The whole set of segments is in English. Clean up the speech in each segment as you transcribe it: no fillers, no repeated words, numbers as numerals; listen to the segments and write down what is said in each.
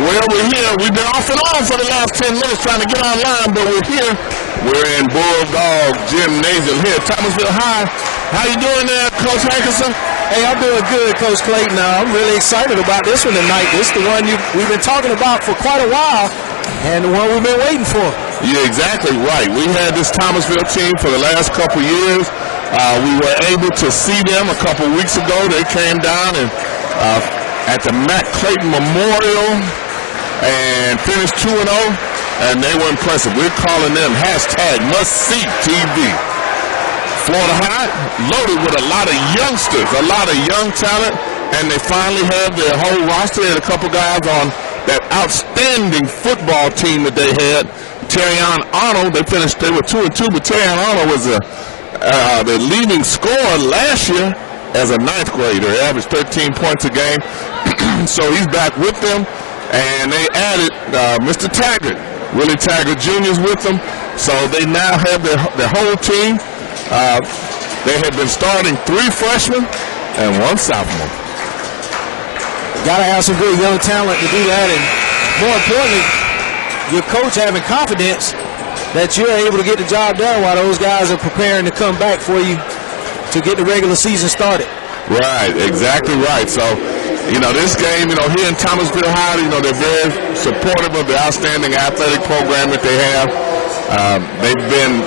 Well, we're here. We've been off and on for the last 10 minutes trying to get online, but we're here. We're in Bulldog Gymnasium here at Thomasville High. How you doing there, Coach Hankerson? Hey, I'm doing good, Coach Clayton. I'm really excited about this one tonight. This is the one we've been talking about for quite a while, and the one we've been waiting for. You're exactly right. We had this Thomasville team for the last couple years. We were able to see them a couple weeks ago. They came down and at the Matt Clayton Memorial and finished 2-0, and they were impressive. We're calling them #must-see TV. Florida High loaded with a lot of youngsters, a lot of young talent, and they finally have their whole roster. They had a couple guys on that outstanding football team that they had. Terrion Arnold, they were 2-2, but Terrion Arnold was the leading scorer last year as a 9th grader. He averaged 13 points a game. So he's back with them, and they added Mr. Taggart, Willie Taggart Jr. is with them. So they now have their whole team. They have been starting 3 freshmen and 1 sophomore. Got to have some good young talent to do that, and more importantly, your coach having confidence that you're able to get the job done while those guys are preparing to come back for you to get the regular season started. Right, exactly right. So, this game, here in Thomasville High, they're very supportive of the outstanding athletic program that they have. They've been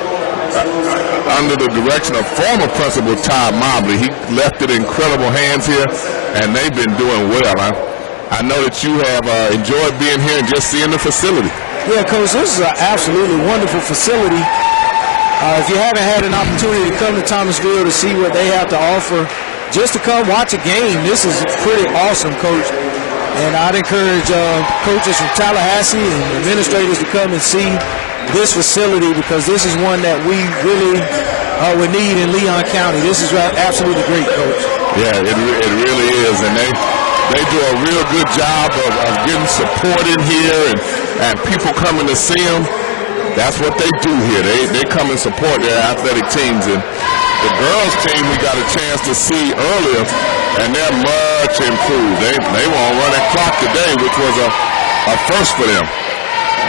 under the direction of former principal Todd Mobley. He left it in incredible hands here, and they've been doing well. I know that you have enjoyed being here and just seeing the facility. Yeah, Coach, this is an absolutely wonderful facility. If you haven't had an opportunity to come to Thomasville to see what they have to offer, just to come watch a game, this is pretty awesome, Coach. And I'd encourage coaches from Tallahassee and administrators to come and see this facility, because this is one that we really would need in Leon County. This is absolutely great, Coach. Yeah, it really is, and they do a real good job of getting support in here and people coming to see them. That's what they do here. They come and support their athletic teams. And the girls team we got a chance to see earlier, and they're much improved. They won't run that clock today, which was a first for them.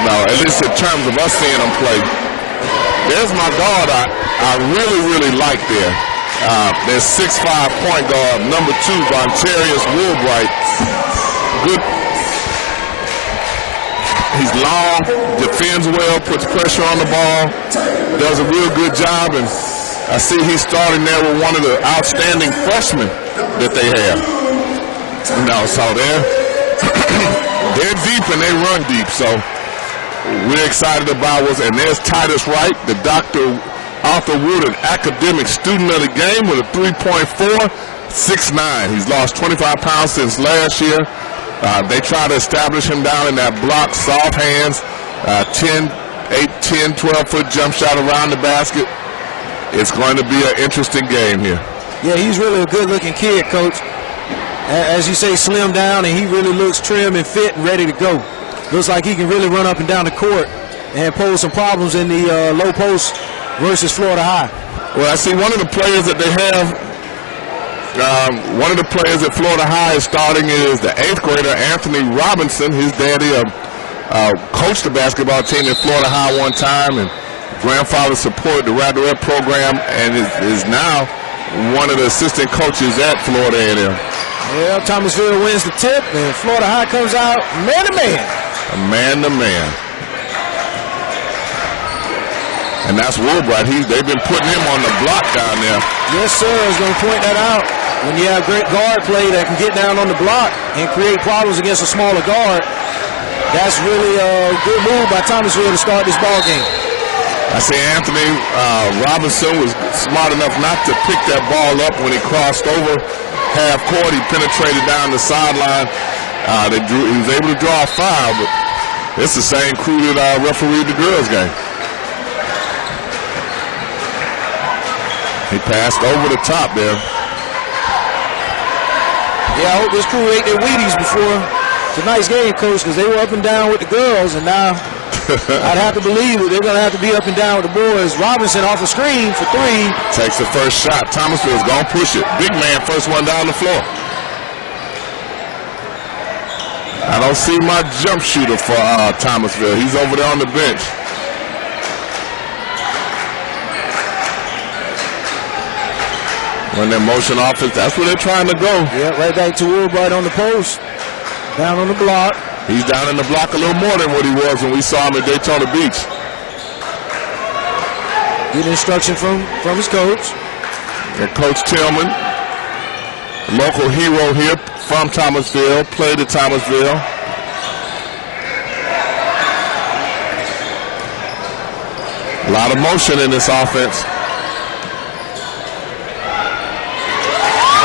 No, at least in terms of us seeing them play. There's my guard I really, really like there. Their 6'5" point guard, number 2, Titus Wright. Good. He's long, defends well, puts pressure on the ball, does a real good job, and I see he's starting there with one of the outstanding freshmen that they have. So they're deep and they run deep. So we're excited about what's, and there's Titus Wright, the Dr. Arthur Woodard Academic Student of the Game with a 3.4, 6'9". He's lost 25 pounds since last year. They try to establish him down in that block, soft hands, 10, 12-foot jump shot around the basket. It's going to be an interesting game here. Yeah, he's really a good-looking kid, Coach. As you say, slim down, and he really looks trim and fit and ready to go. Looks like he can really run up and down the court and pose some problems in the low post versus Florida High. Well, I see one of the players that they have, one of the players that Florida High is starting is the 8th grader, Anthony Robinson. His daddy coached the basketball team at Florida High one time, and grandfather supported the Red program and is now one of the assistant coaches at Florida A&M. Yeah, Thomasville wins the tip, and Florida High comes out man-to-man. Man-to-man. And that's Woodard. They've been putting him on the block down there. Yes, sir. I was going to point that out. When you have great guard play that can get down on the block and create problems against a smaller guard, that's really a good move by Thomasville to start this ball game. I say Anthony Robinson was smart enough not to pick that ball up when he crossed over half court. He penetrated down the sideline. He was able to draw a foul, but it's the same crew that refereed the girls' game. He passed over the top there. Yeah, I hope this crew ate their Wheaties before tonight's game, Coach, because they were up and down with the girls, and now I'd have to believe that they're going to have to be up and down with the boys. Robinson off a screen for 3. Takes the first shot. Thomasville's going to push it. Big man, first one down the floor. I don't see my jump shooter for Thomasville. He's over there on the bench. When they're motion offense, that's where they're trying to go. Yeah, right back to Woodard on the post. Down on the block. He's down in the block a little more than what he was when we saw him at Daytona Beach. Good instruction from his coach. And Coach Tillman, local hero here from Thomasville, played at Thomasville. A lot of motion in this offense.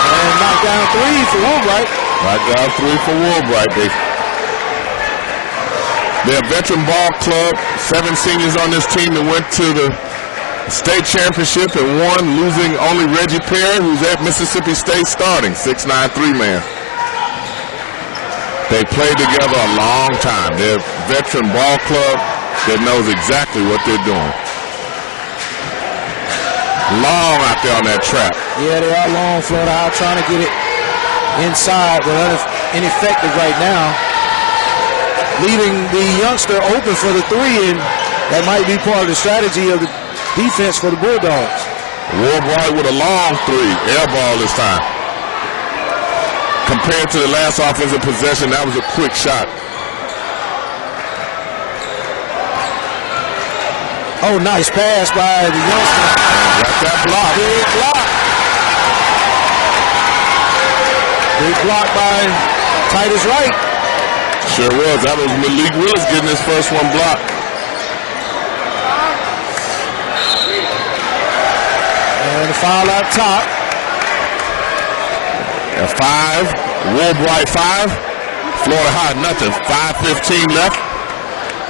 And knocked down three for Woodard. Knocked down three for Woodard. They're a veteran ball club. 7 seniors on this team that went to the state championship and won, losing only Reggie Perry, who's at Mississippi State starting, 6'9", 3-man. They played together a long time. They're a veteran ball club that knows exactly what they're doing. Long out there on that trap. Yeah, they are long. Florida High trying to get it inside, but ineffective right now. Leaving the youngster open for the three, and that might be part of the strategy of the defense for the Bulldogs. Woodard with a long three, air ball this time. Compared to the last offensive possession, that was a quick shot. Oh, nice pass by the youngster. Got that block. Big block. Big block by Titus Wright. Sure was. That was Malik Willis getting his first one blocked. And the foul out top. At 5, Woodard 5, Florida High nothing. 5:15 left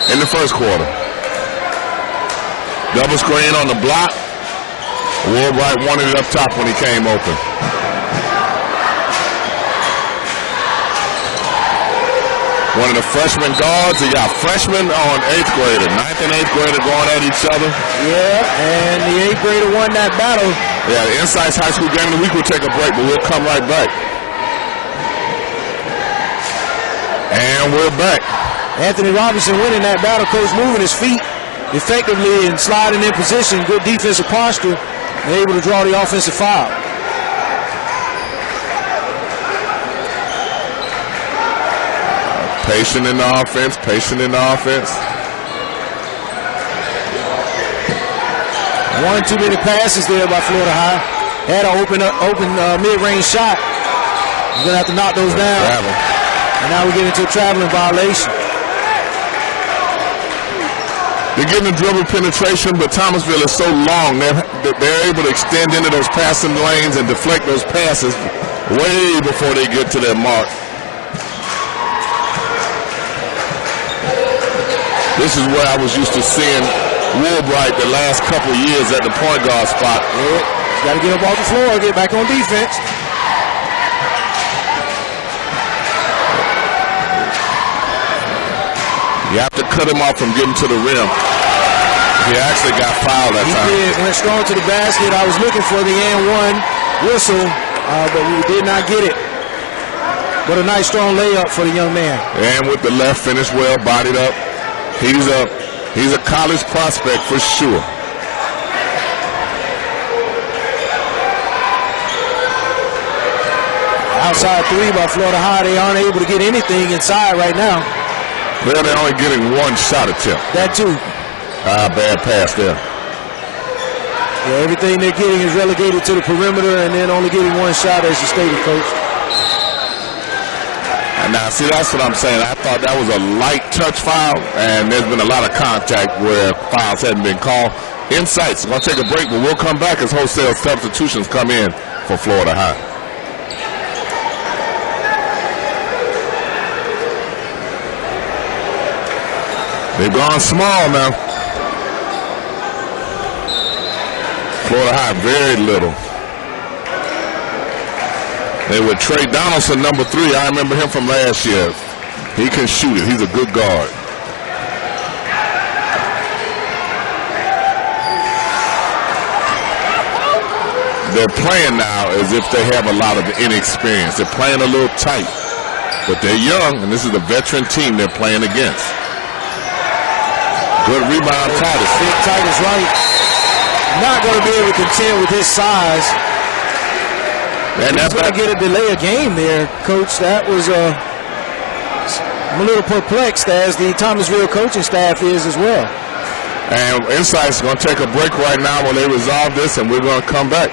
in the first quarter. Double screen on the block. Woodard wanted it up top when he came open. One of the freshman guards. He got freshmen on 8th grader. 9th and 8th grader going at each other. Yeah, and the 8th grader won that battle. Yeah, the INSiiGHTS High School Game of the Week will take a break, but we'll come right back. And we're back. Anthony Robinson winning that battle. Coach moving his feet effectively and sliding in position. Good defensive posture. And able to draw the offensive foul. Patient in the offense, patient in the offense. One too many passes there by Florida High. Had an open mid-range shot. He's going to have to knock those down. Travel. And now we get into a traveling violation. They're getting the dribble penetration, but Thomasville is so long. They're able to extend into those passing lanes and deflect those passes way before they get to their mark. This is where I was used to seeing Woodard the last couple of years at the point guard spot. Yeah, got to get up off the floor, get back on defense. You have to cut him off from getting to the rim. He actually got fouled that time. He did, went strong to the basket. I was looking for the and-one whistle, but we did not get it. But a nice strong layup for the young man. And with the left, finished well, bodied up. He's a college prospect for sure. Outside three by Florida High. They aren't able to get anything inside right now. Well, they're only getting one shot attempt. That too. Bad pass there. Yeah, everything they're getting is relegated to the perimeter and then only getting one shot, as you stated, Coach. And now, see, that's what I'm saying. I thought that was a light touch foul, and there's been a lot of contact where fouls hadn't been called. INSiiGHTS going to take a break, but we'll come back as wholesale substitutions come in for Florida High. They've gone small now. Florida High, very little. They would Trey Donaldson, number 3. I remember him from last year. He can shoot it. He's a good guard. They're playing now as if they have a lot of inexperience. They're playing a little tight. but they're young, and this is a veteran team they're playing against. Good rebound, Titus. Big Titus Wright. Not going to be able to contend with his size. And that's going to get a delay of game there, Coach. That was I'm a little perplexed, as the Thomasville coaching staff is as well. And INSiiGHTS going to take a break right now while they resolve this, and we're going to come back.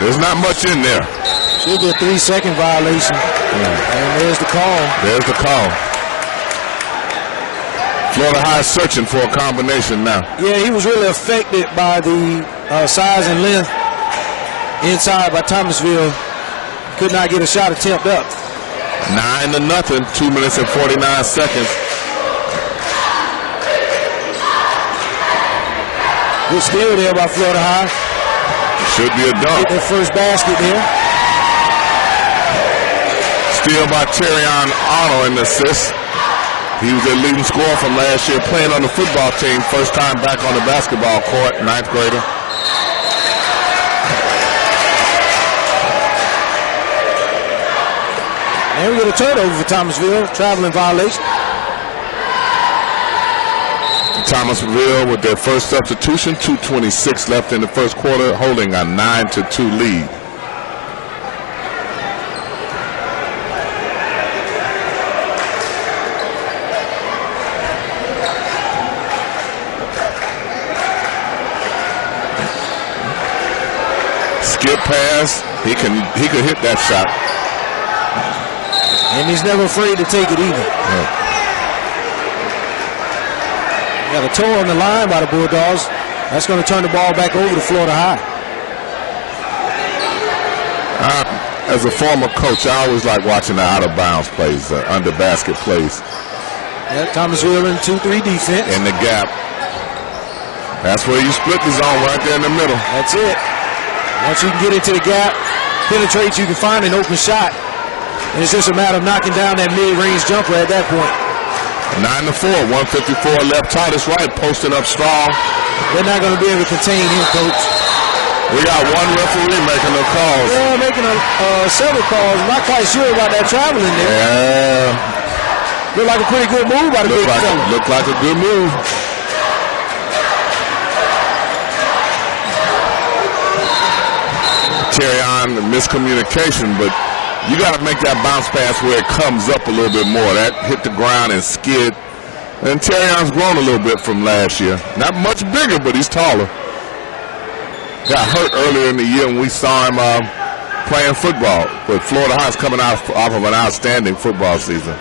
There's not much in there. Should be a 3-second violation. And there's the call. There's the call. Florida High searching for a combination now. Yeah, he was really affected by the size and length inside by Thomasville. Could not get a shot attempt up. 9-0, 2 minutes and 49 seconds. Good steal there by Florida High. Should be a dunk. Get their first basket there. Steal by Terrion Arnold in the assist. He was their leading scorer from last year, playing on the football team. First time back on the basketball court, 9th grader. And we get a turnover for Thomasville, traveling violation. Thomasville with their first substitution, 2:26 left in the first quarter, holding a 9-2 lead. Skip pass, he could hit that shot. And he's never afraid to take it either. Yeah. Got a toe on the line by the Bulldogs. That's going to turn the ball back over to Florida High. As a former coach, I always like watching the out-of-bounds plays, under basket plays. Yeah, Thomasville in 2-3 defense. In the gap. That's where you split the zone, right there in the middle. That's it. Once you can get into the gap, penetrate, you can find an open shot. And it's just a matter of knocking down that mid-range jumper at that point. 9-4, 154 left. Titus Wright posting up strong. They're not going to be able to contain him, Coach. We got one referee making the calls. Yeah, making several calls. I'm not quite sure about that traveling there. Yeah. Looked like a pretty good move by the big fella. Looked like a good move. Terry on the miscommunication, but you got to make that bounce pass where it comes up a little bit more. That hit the ground and skid. And Terrion's grown a little bit from last year. Not much bigger, but he's taller. Got hurt earlier in the year when we saw him playing football. But Florida High's coming off of an outstanding football season.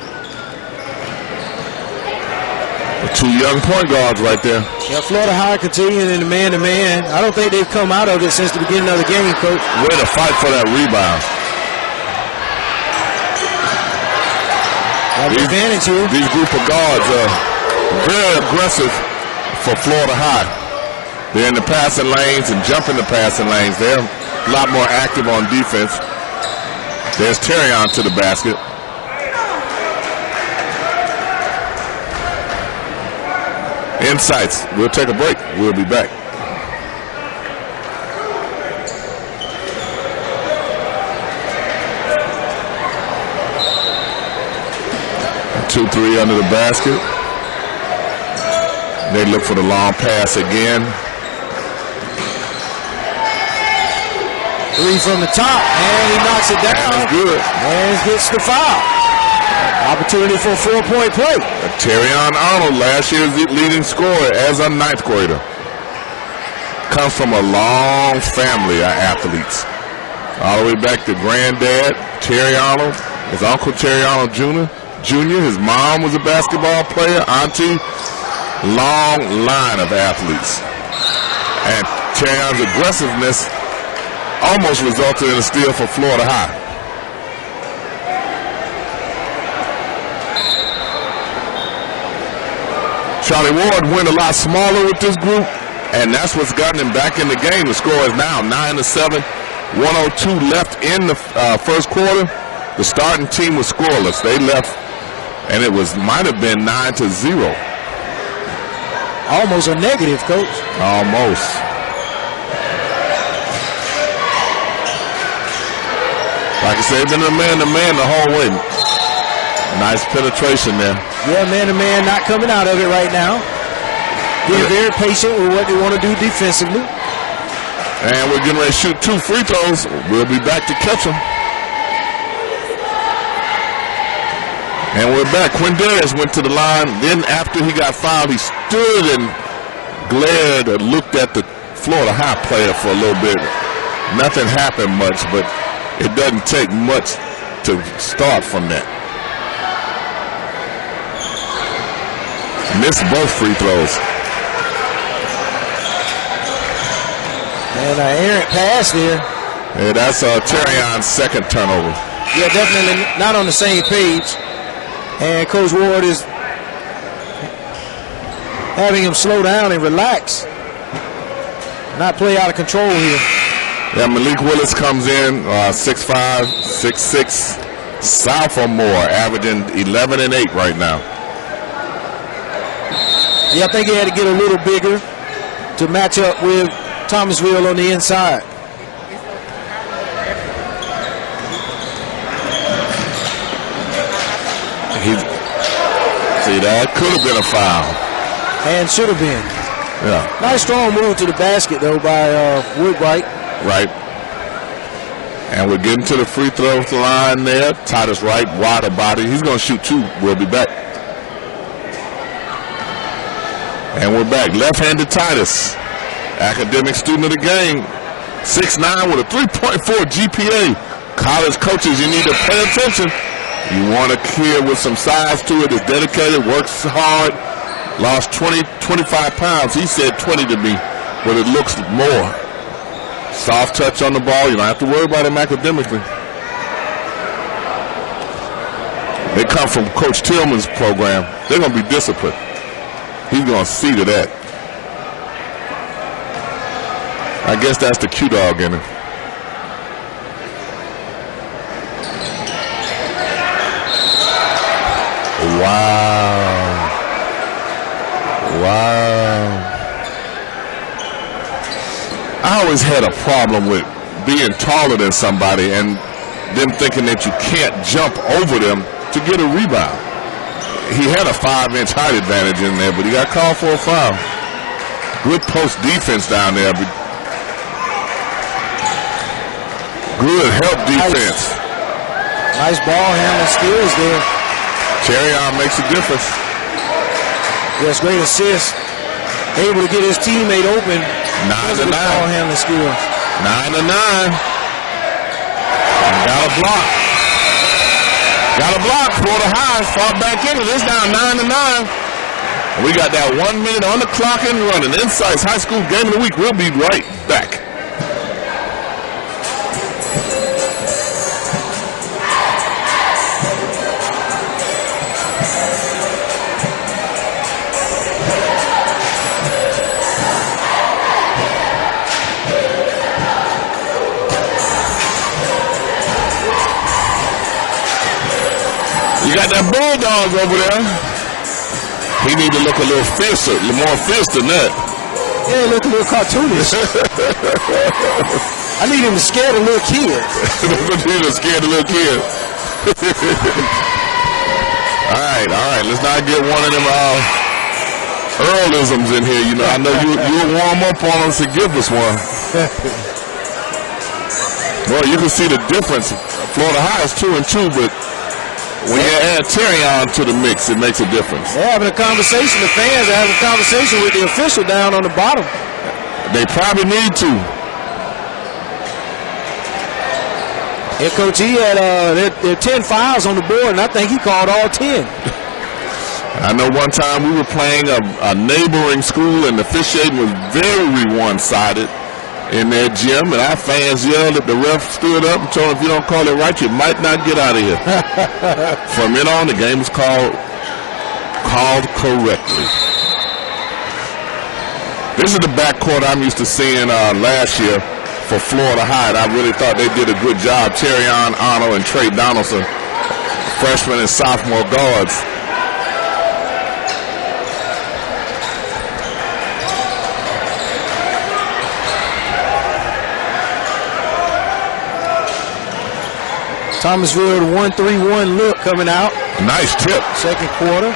The two young point guards right there. Yeah, Florida High continuing in the man-to-man. I don't think they've come out of it since the beginning of the game, Coach. Way to fight for that rebound. These group of guards are very aggressive for Florida High. They're in the passing lanes and jumping the passing lanes. They're a lot more active on defense. There's Terrion to the basket. INSiiGHTS. We'll take a break. We'll be back. Two, three under the basket. They look for the long pass again. Three from the top, and he knocks it down. That's good. And gets the foul. Opportunity for a 4-point play. Terrion Arnold, last year's leading scorer as a 9th grader. Comes from a long family of athletes. All the way back to granddad, Terry Arnold, his uncle Terry Arnold Jr. His mom was a basketball player, auntie. Long line of athletes. And Terrion's aggressiveness almost resulted in a steal for Florida High. Charlie Ward went a lot smaller with this group. And that's what's gotten him back in the game. The score is now 9-7, 102 left in the first quarter. The starting team was scoreless. They left, and it might have been 9-0. Almost a negative, Coach. Almost. Like I said, been a man-to-man the whole way. Nice penetration there. Yeah, man-to-man not coming out of it right now. Being very patient with what they want to do defensively. And we're getting ready to shoot 2 free throws. We'll be back to catch them. And we're back. Quindarius went to the line. Then after he got fouled, he stood and glared and looked at the Florida High player for a little bit. Nothing happened much, but it doesn't take much to start from that. Missed both free throws. And an errant pass there. Yeah, that's Terrion's second turnover. Yeah, definitely not on the same page. And Coach Ward is having him slow down and relax. Not play out of control here. Yeah, Malik Willis comes in, 6'5", 6'6", sophomore, averaging 11 and 8 right now. Yeah, I think he had to get a little bigger to match up with Thomasville on the inside. See, that could have been a foul. And should have been. Yeah. Nice strong move to the basket, though, by Woodard. Right. And we're getting to the free throw line there. Titus Wright, wide of body. He's going to shoot 2. We'll be back. And we're back. Left-handed Titus, academic student of the game. 6'9" with a 3.4 GPA. College coaches, you need to pay attention. You want a kid with some size to it, is dedicated, works hard, lost 25 pounds. He said 20 to me, but it looks more. Soft touch on the ball. You don't have to worry about him academically. They come from Coach Tillman's program. They're going to be disciplined. He's going to see to that. I guess that's the Q-Dog in him. Wow. I always had a problem with being taller than somebody and them thinking that you can't jump over them to get a rebound. He had a 5-inch height advantage in there, but he got called for a foul. Good post defense down there. Good help defense. Nice ball handling skills there. Terrion makes a difference. Yes, great assist. Able to get his teammate open. 9-9. Ball handling skills. 9-9. Got a block. Got a block. Florida High fought back into this. Now 9-9. We got that 1 minute on the clock and running. INSiiGHTS High School Game of the Week. We'll be right back. You got that Bulldog over there. He need to look a little fiercer, a little more fierce than that. Yeah, look a little cartoonish. I need him to scare the little kid. I need him to scare the little kid. All right. Let's not get one of them Earlisms in here. You know, I know you'll warm up on us to give us one. Well, you can see the difference. Florida High is 2-2, but when you add Terrion to the mix, it makes a difference. They're having a conversation. The fans are having a conversation with the official down on the bottom. They probably need to. Head coach, he had there 10 fouls on the board, and I think he called all 10. I know one time we were playing a neighboring school, and the officiating was very one-sided in their gym, and our fans yelled at the ref, stood up and told him, if you don't call it right, you might not get out of here. From then on, the game was called correctly. This is the backcourt I'm used to seeing last year for Florida High. I really thought they did a good job. Terrion Arnold and Trey Donaldson, freshman and sophomore guards. Thomasville, the 1-3-1 look coming out. Nice tip. Second quarter.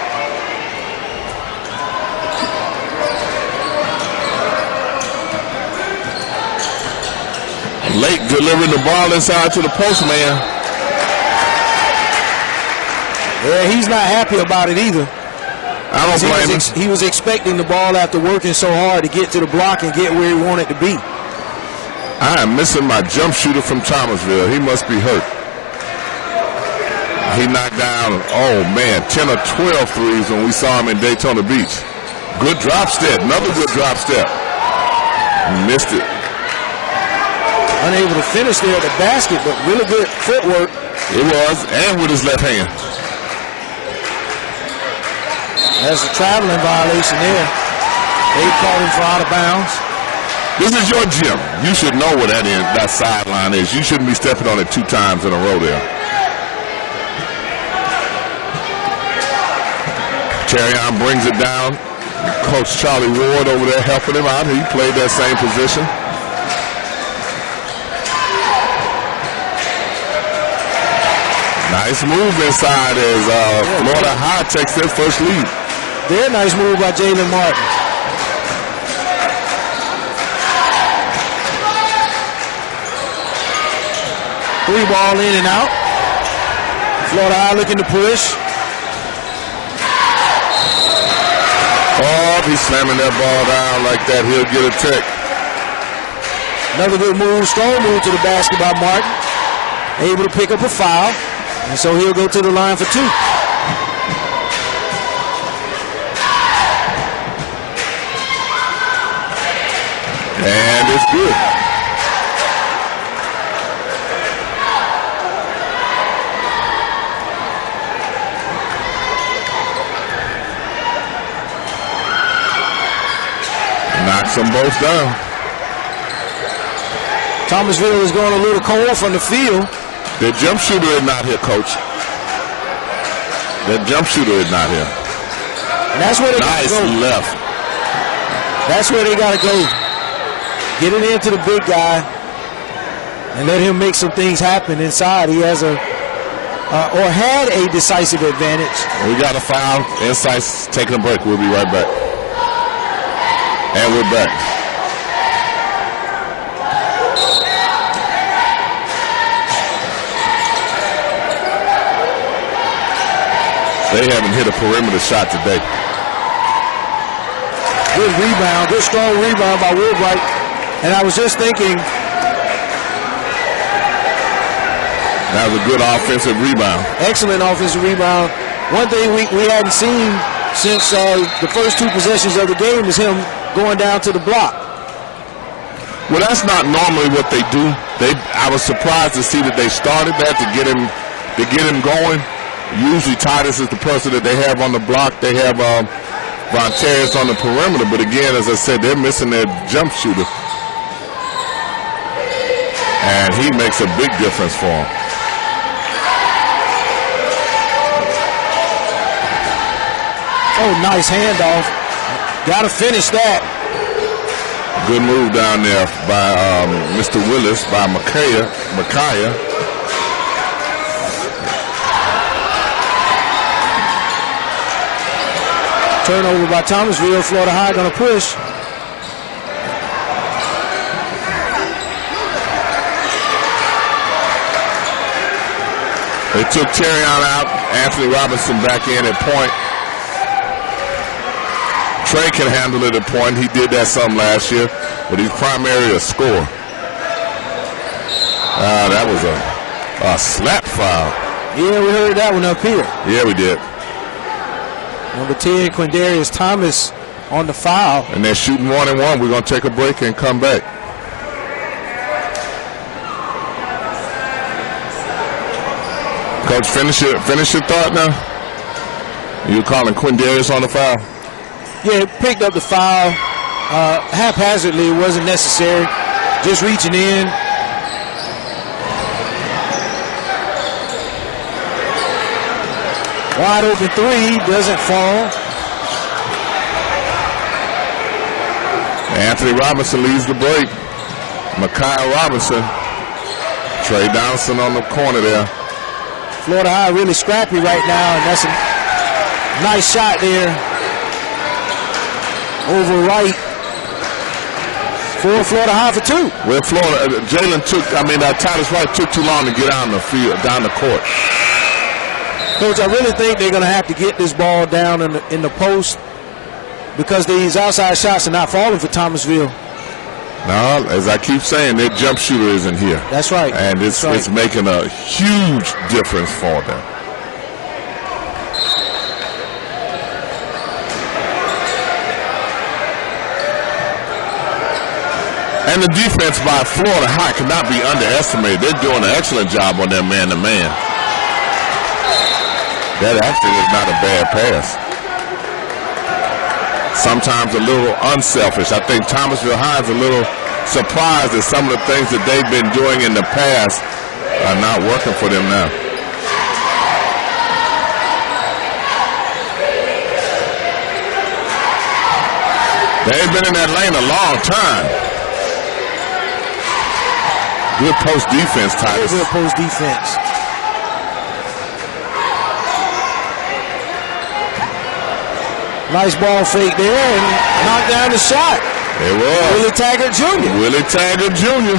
Lake delivering the ball inside to the post man. Yeah, he's not happy about it either. I don't blame him. He was expecting the ball after working so hard to get to the block and get where he wanted to be. I am missing my jump shooter from Thomasville. He must be hurt. He knocked down, 10 or 12 threes when we saw him in Daytona Beach. Good drop step, another good drop step. Missed it. Unable to finish there at the basket, but really good footwork. It was, and with his left hand. That's a traveling violation there. They called him for out of bounds. This is your gym. You should know what that sideline is. You shouldn't be stepping on it 2 times in a row there. Terrion brings it down. Coach Charlie Ward over there helping him out. He played that same position. Nice move inside as Florida High takes their first lead. Very nice move by Jalen Martin. Three ball in and out. Florida High looking to push. Oh, he's slamming that ball down like that. He'll get a tick. Another good move, strong move to the basket by Martin. Able to pick up a foul. And so he'll go to the line for 2. And it's good. Knocks them both down. Thomasville is going a little cold from the field. Their jump shooter is not here, Coach. Their jump shooter is not here. And that's where they got to go. Nice left. That's where they got to go. Get it into the big guy and let him make some things happen inside. He has had a decisive advantage. We got a foul. INSiiGHTS taking a break. We'll be right back. And we're back. They haven't hit a perimeter shot today. Good rebound, good strong rebound by Woodard. And I was just thinking, that was a good offensive rebound. Excellent offensive rebound. One thing we hadn't seen since the first 2 possessions of the game is him going down to the block. Well, that's not normally what they do. I was surprised to see that they started that to get him going. Usually Titus is the person that they have on the block. They have Vontaris on the perimeter. But again, as I said, they're missing their jump shooter. And he makes a big difference for them. Oh, nice handoff. Got to finish that. Good move down there by Mr. Willis, by Micaiah. Turnover by Thomasville. Florida High going to push. They took Terrion out. Anthony Robinson back in at point. Trey can handle it at point. He did that some last year, but he's primarily a scorer. That was a slap foul. Yeah, we heard that one up here. Yeah, we did. Number 10, Quindarius Thomas on the foul. And they're shooting 1-1. We're going to take a break and come back. Coach, finish your thought now. You calling Quindarius on the foul? Yeah, picked up the foul. haphazardly. It wasn't necessary. Just reaching in. Wide open three, doesn't fall. Anthony Robinson leads the break. Mekhi Robinson. Trey Donaldson on the corner there. Florida High really scrappy right now, and that's a nice shot there over Wright for Florida High for two. Well, Titus Wright took too long to get on the field, down the court. Coach, I really think they're going to have to get this ball down in the post because these outside shots are not falling for Thomasville. No, as I keep saying, their jump shooter isn't here. That's right. And it's making a huge difference for them. And the defense by Florida High cannot be underestimated. They're doing an excellent job on their man-to-man. That actually is not a bad pass. Sometimes a little unselfish. I think Thomasville High is a little surprised at some of the things that they've been doing in the past are not working for them now. They've been in that lane a long time. Good post defense, Titus. Good post defense. Nice ball fake there and knocked down the shot. It was. Willie Taggart Jr. Willie Taggart Jr.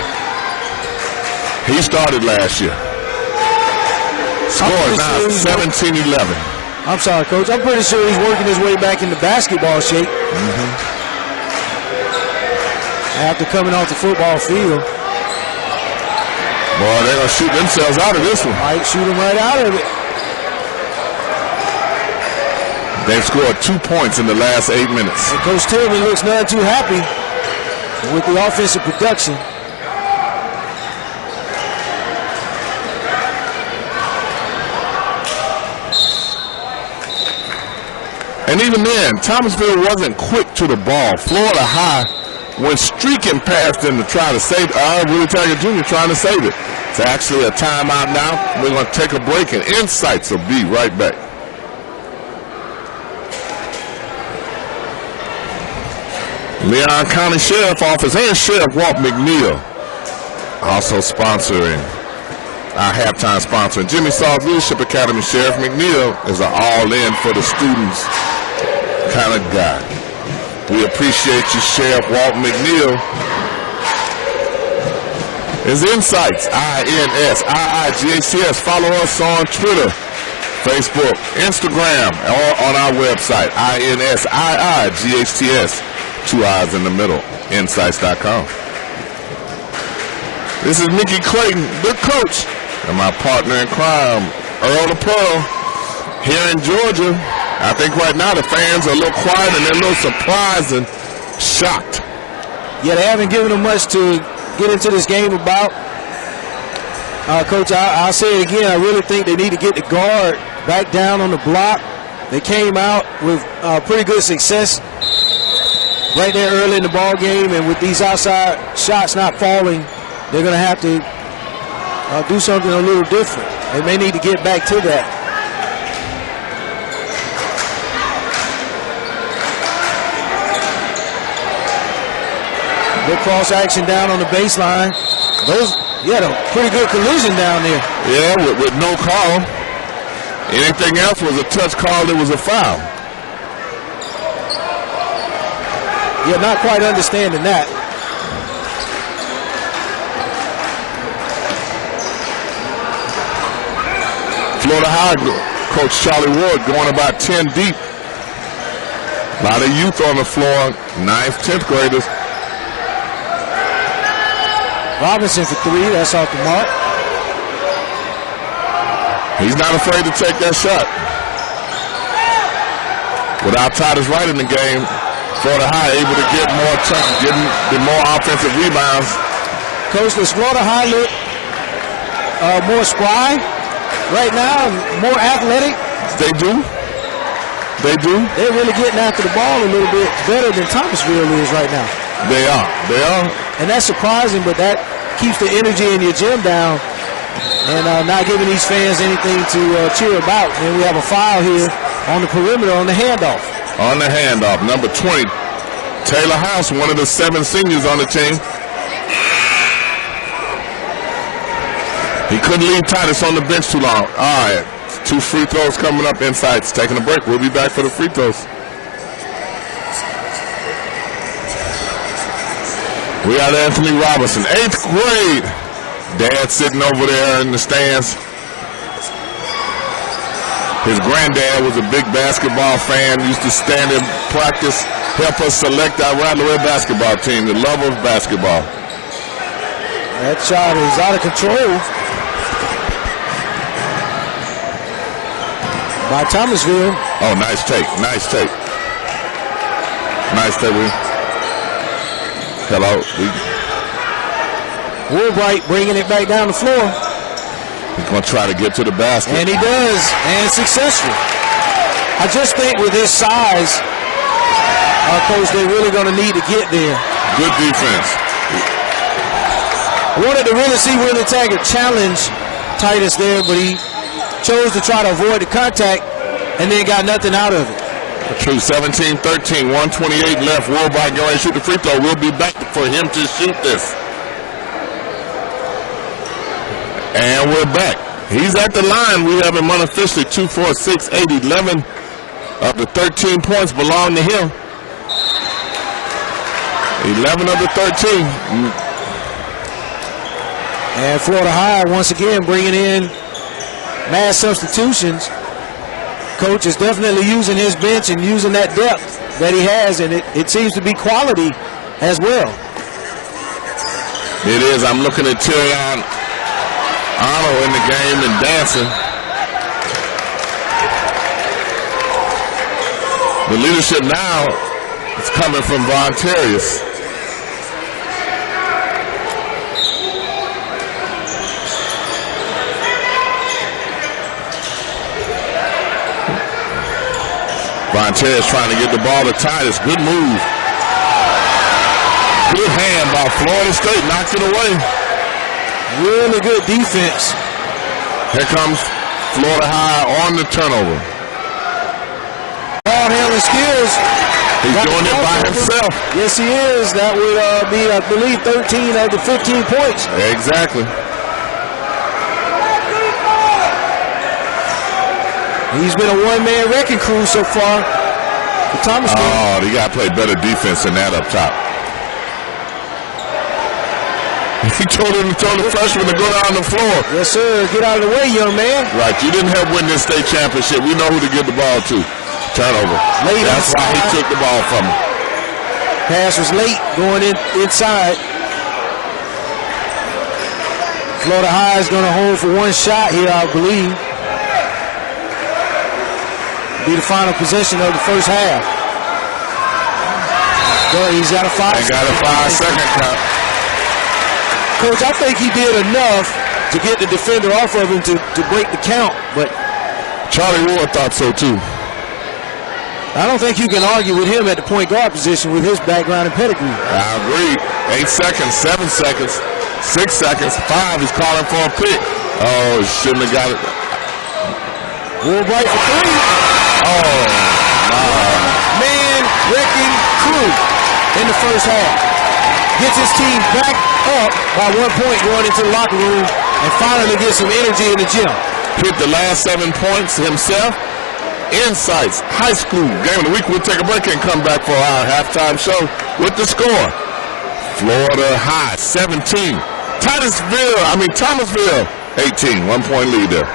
He started last year. Score now 17-11. I'm sorry, Coach. I'm pretty sure he's working his way back into basketball shape. After coming off the football field. Boy, they're going to shoot themselves out of this one. Might shoot them right out of it. They've scored 2 points in the last 8 minutes. And Coach Tillman looks none too happy with the offensive production. And even then, Thomasville wasn't quick to the ball. Florida High went streaking past them to try to save it. Willie Taggart Jr. trying to save it. It's actually a timeout now. We're going to take a break, and INSiiGHTS will be right back. Leon County Sheriff Office and Sheriff Walt McNeil also sponsoring our halftime sponsor. And Jimmy Saul's Leadership Academy Sheriff McNeil is an all-in for the students kind of guy. We appreciate you, Sheriff Walt McNeil. Is INSiiGHTS, INSiiGHTS. Follow us on Twitter, Facebook, Instagram, or on our website, INSiiGHTS. 2 eyes in the middle, INSiiGHTS.com. This is Mickey Clayton, the coach, and my partner in crime, Earl the Pearl, here in Georgia. I think right now the fans are a little quiet and they're a little surprised and shocked. Yeah, they haven't given them much to get into this game about. Coach, I'll say it again. I really think they need to get the guard back down on the block. They came out with pretty good success right there early in the ball game, and with these outside shots not falling, they're going to have to do something a little different. They may need to get back to that. Good cross action down on the baseline. You had a pretty good collision down there. Yeah, with no call. Anything else was a touch call, it was a foul. Yeah, not quite understanding that. Florida High coach Charlie Ward going about 10 deep. A lot of youth on the floor, 9th, 10th graders. Robinson for 3, that's off the mark. He's not afraid to take that shot. Without Titus Wright in the game, Florida High able to get more offensive rebounds. Coach, does Florida High look more spry right now, more athletic? They do. They do. They're really getting after the ball a little bit better than Thomasville is right now. They are. They are. And that's surprising, but that keeps the energy in your gym down and not giving these fans anything to cheer about. And we have a foul here on the perimeter on the handoff. On the handoff, number 20, Taylor House, one of the 7 seniors on the team. He couldn't leave Titus on the bench too long. All right, 2 free throws coming up. INSiiGHTS taking a break. We'll be back for the free throws. We got Anthony Robinson, 8th grade. Dad sitting over there in the stands. His granddad was a big basketball fan, used to stand in practice, help us select our Rattler basketball team, the love of basketball. That shot is out of control by Thomasville. Oh, nice take, nice take. Nice take. Hello. Wright bringing it back down the floor. He's going to try to get to the basket. And he does, and successful. I just think with his size, Coach, they're really going to need to get there. Good defense. I wanted to really see Willie Taggart challenge Titus there, but he chose to try to avoid the contact and then got nothing out of it. True, 17-13, 128 left. Wright going to shoot the free throw. We'll be back for him to shoot this. And we're back. He's at the line. We have him unofficially 2, 4, 6, 8, 11 of the 13 points belong to him. 11 of the 13. And Florida High once again bringing in mass substitutions. Coach is definitely using his bench and using that depth that he has, and it seems to be quality as well. It is. I'm looking at Tyrion Arnold in the game and dancing. The leadership now is coming from Vontarius. Vontarius trying to get the ball to Titus. Good move. Good hand by Florida State. Knocks it away. Really good defense. Here comes Florida High on the turnover. Ball handling skills. He's doing it by himself. Yes, he is. That would be, I believe, 13 of the 15 points. Exactly. He's been a one-man wrecking crew so far for Thomasville. Oh, he got to play better defense than that up top. He told the freshman to go down the floor. Yes, sir. Get out of the way, young man. Right. You didn't help win this state championship. We know who to give the ball to. Turnover. That's why he took the ball from him. Pass was late going inside. Florida High is going to hold for one shot here, I believe. Be the final possession of the first half. But he's got a 5-second. He got a 5-second count. Coach, I think he did enough to get the defender off of him to break the count, but Charlie Ward thought so too. I don't think you can argue with him at the point guard position with his background and pedigree. I agree. 8 seconds, 7 seconds, 6 seconds, 5. He's calling for a pick. Oh, shouldn't have got it. Wright for 3. Oh, man wrecking crew in the first half. Gets his team back up by 1 point going into the locker room and finally gets some energy in the gym. Hit the last 7 points himself. INSiiGHTS High School Game of the Week. We'll take a break and come back for our halftime show with the score. Florida High 17. Thomasville 18. 1 point lead there.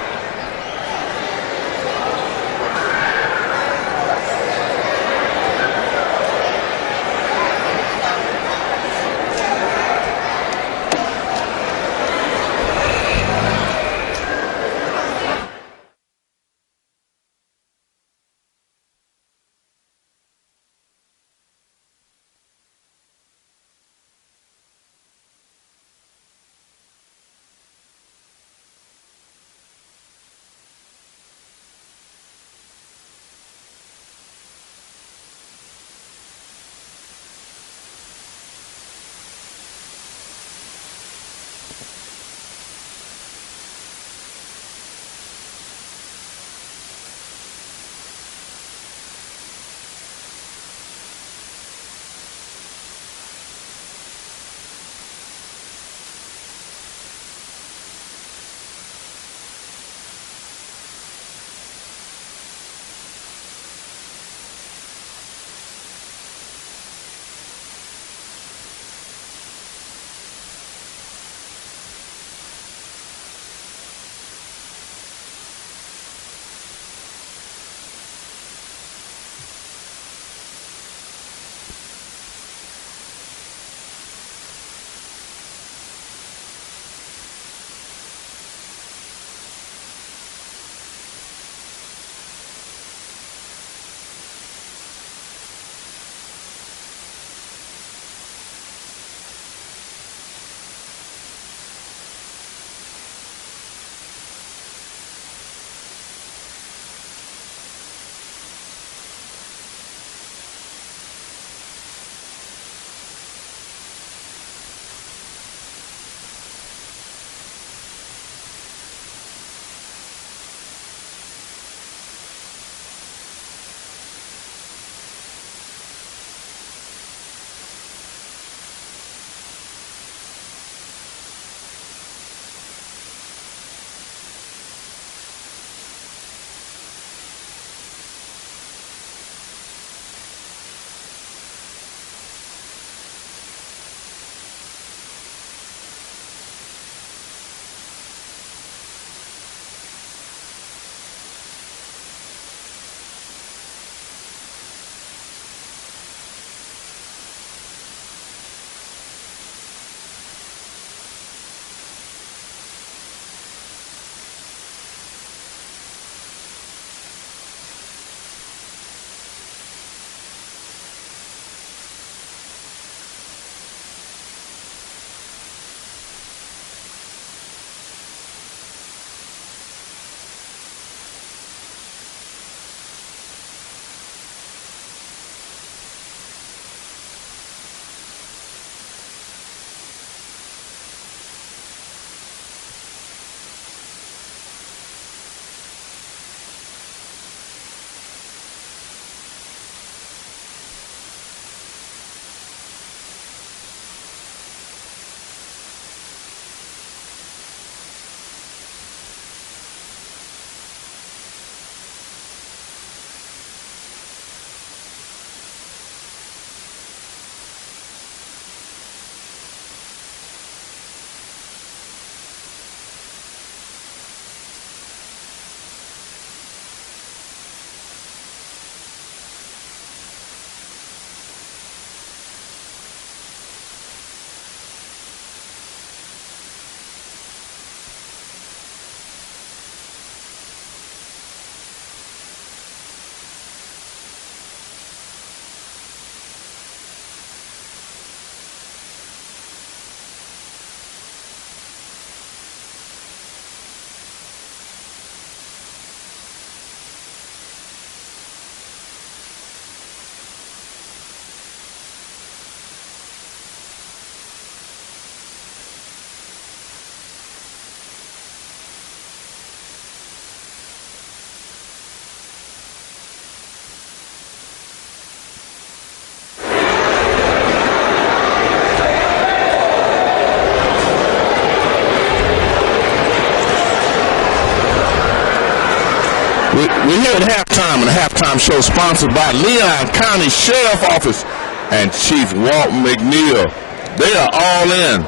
We're here at halftime, and the halftime show sponsored by Leon County Sheriff Office and Chief Walt McNeil. They are all in.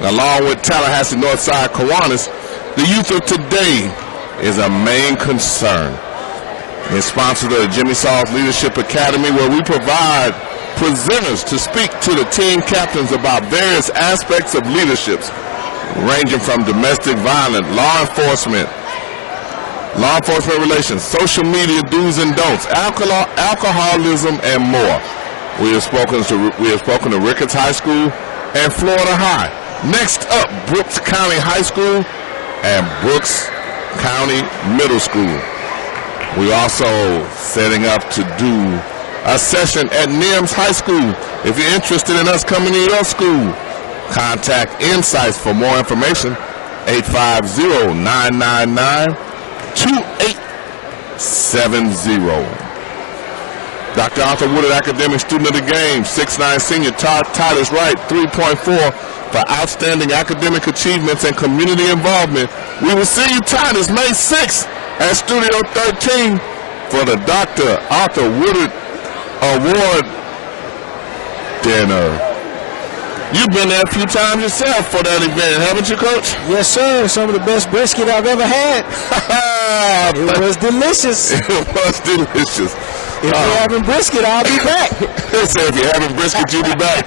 Along with Tallahassee Northside Kiwanis, the youth of today is a main concern. It's sponsored by the Jimmy Sauls Leadership Academy, where we provide presenters to speak to the team captains about various aspects of leaderships, ranging from domestic violence, law enforcement relations, social media do's and don'ts, alcoholism, and more. We have spoken to Ricketts High School and Florida High. Next up, Brooks County High School and Brooks County Middle School. We're also setting up to do a session at NIMS High School. If you're interested in us coming to your school, contact INSiiGHTS for more information, 850-999-2870. Dr. Arthur Woodard, academic student of the game, 6'9" senior Titus Wright, 3.4 for outstanding academic achievements and community involvement. We will see you, Titus, May 6th at Studio 13 for the Dr. Arthur Woodard Award dinner. You've been there a few times yourself for that event, haven't you, Coach? Yes, sir. Some of the best brisket I've ever had. It was delicious. It was delicious. If you're having brisket, I'll be back. So if you're having brisket, you'll be back.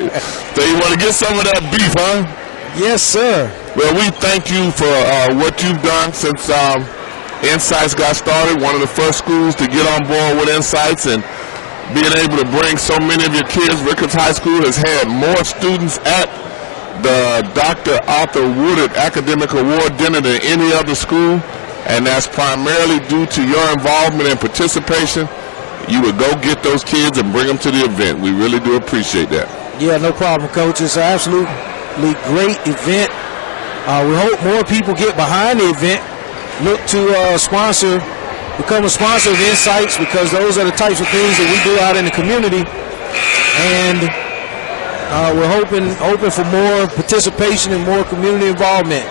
So you want to get some of that beef, huh? Yes, sir. Well, we thank you for what you've done since INSiiGHTS got started. One of the first schools to get on board with INSiiGHTS, and being able to bring so many of your kids. Ricketts High School has had more students at the Dr. Arthur Woodard Academic Award dinner than any other school, and that's primarily due to your involvement and participation. You would go get those kids and bring them to the event. We really do appreciate that. Yeah, no problem, Coach. It's an absolutely great event. We hope more people get behind the event. Look to become a sponsor of INSiiGHTS, because those are the types of things that we do out in the community. And we're hoping for more participation and more community involvement.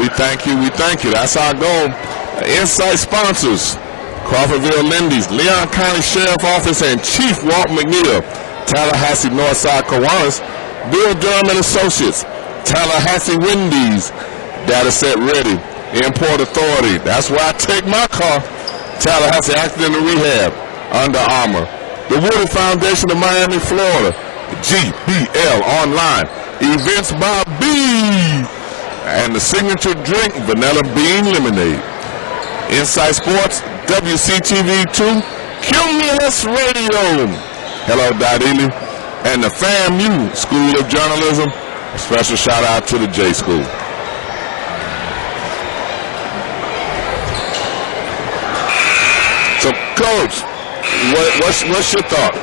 We thank you. We thank you. That's our goal. INSiiGHTS sponsors: Crawfordville Lindy's, Leon County Sheriff Office, and Chief Walt McNeil. Tallahassee Northside Kiwanis, Bill Durham and Associates. Tallahassee Wendy's, Data Set Ready. Import Authority, that's where I take my car. Tallahassee Accident and Rehab, Under Armour. The Woodard Foundation of Miami, Florida. GBL Online. Events by B. And the signature drink, Vanilla Bean Lemonade. INSiiGHTS Sports, WCTV2, Cumulus Radio. Hello, Dot-Ely. And the FAMU School of Journalism. A special shout out to the J School. So, Coach, what's your thought?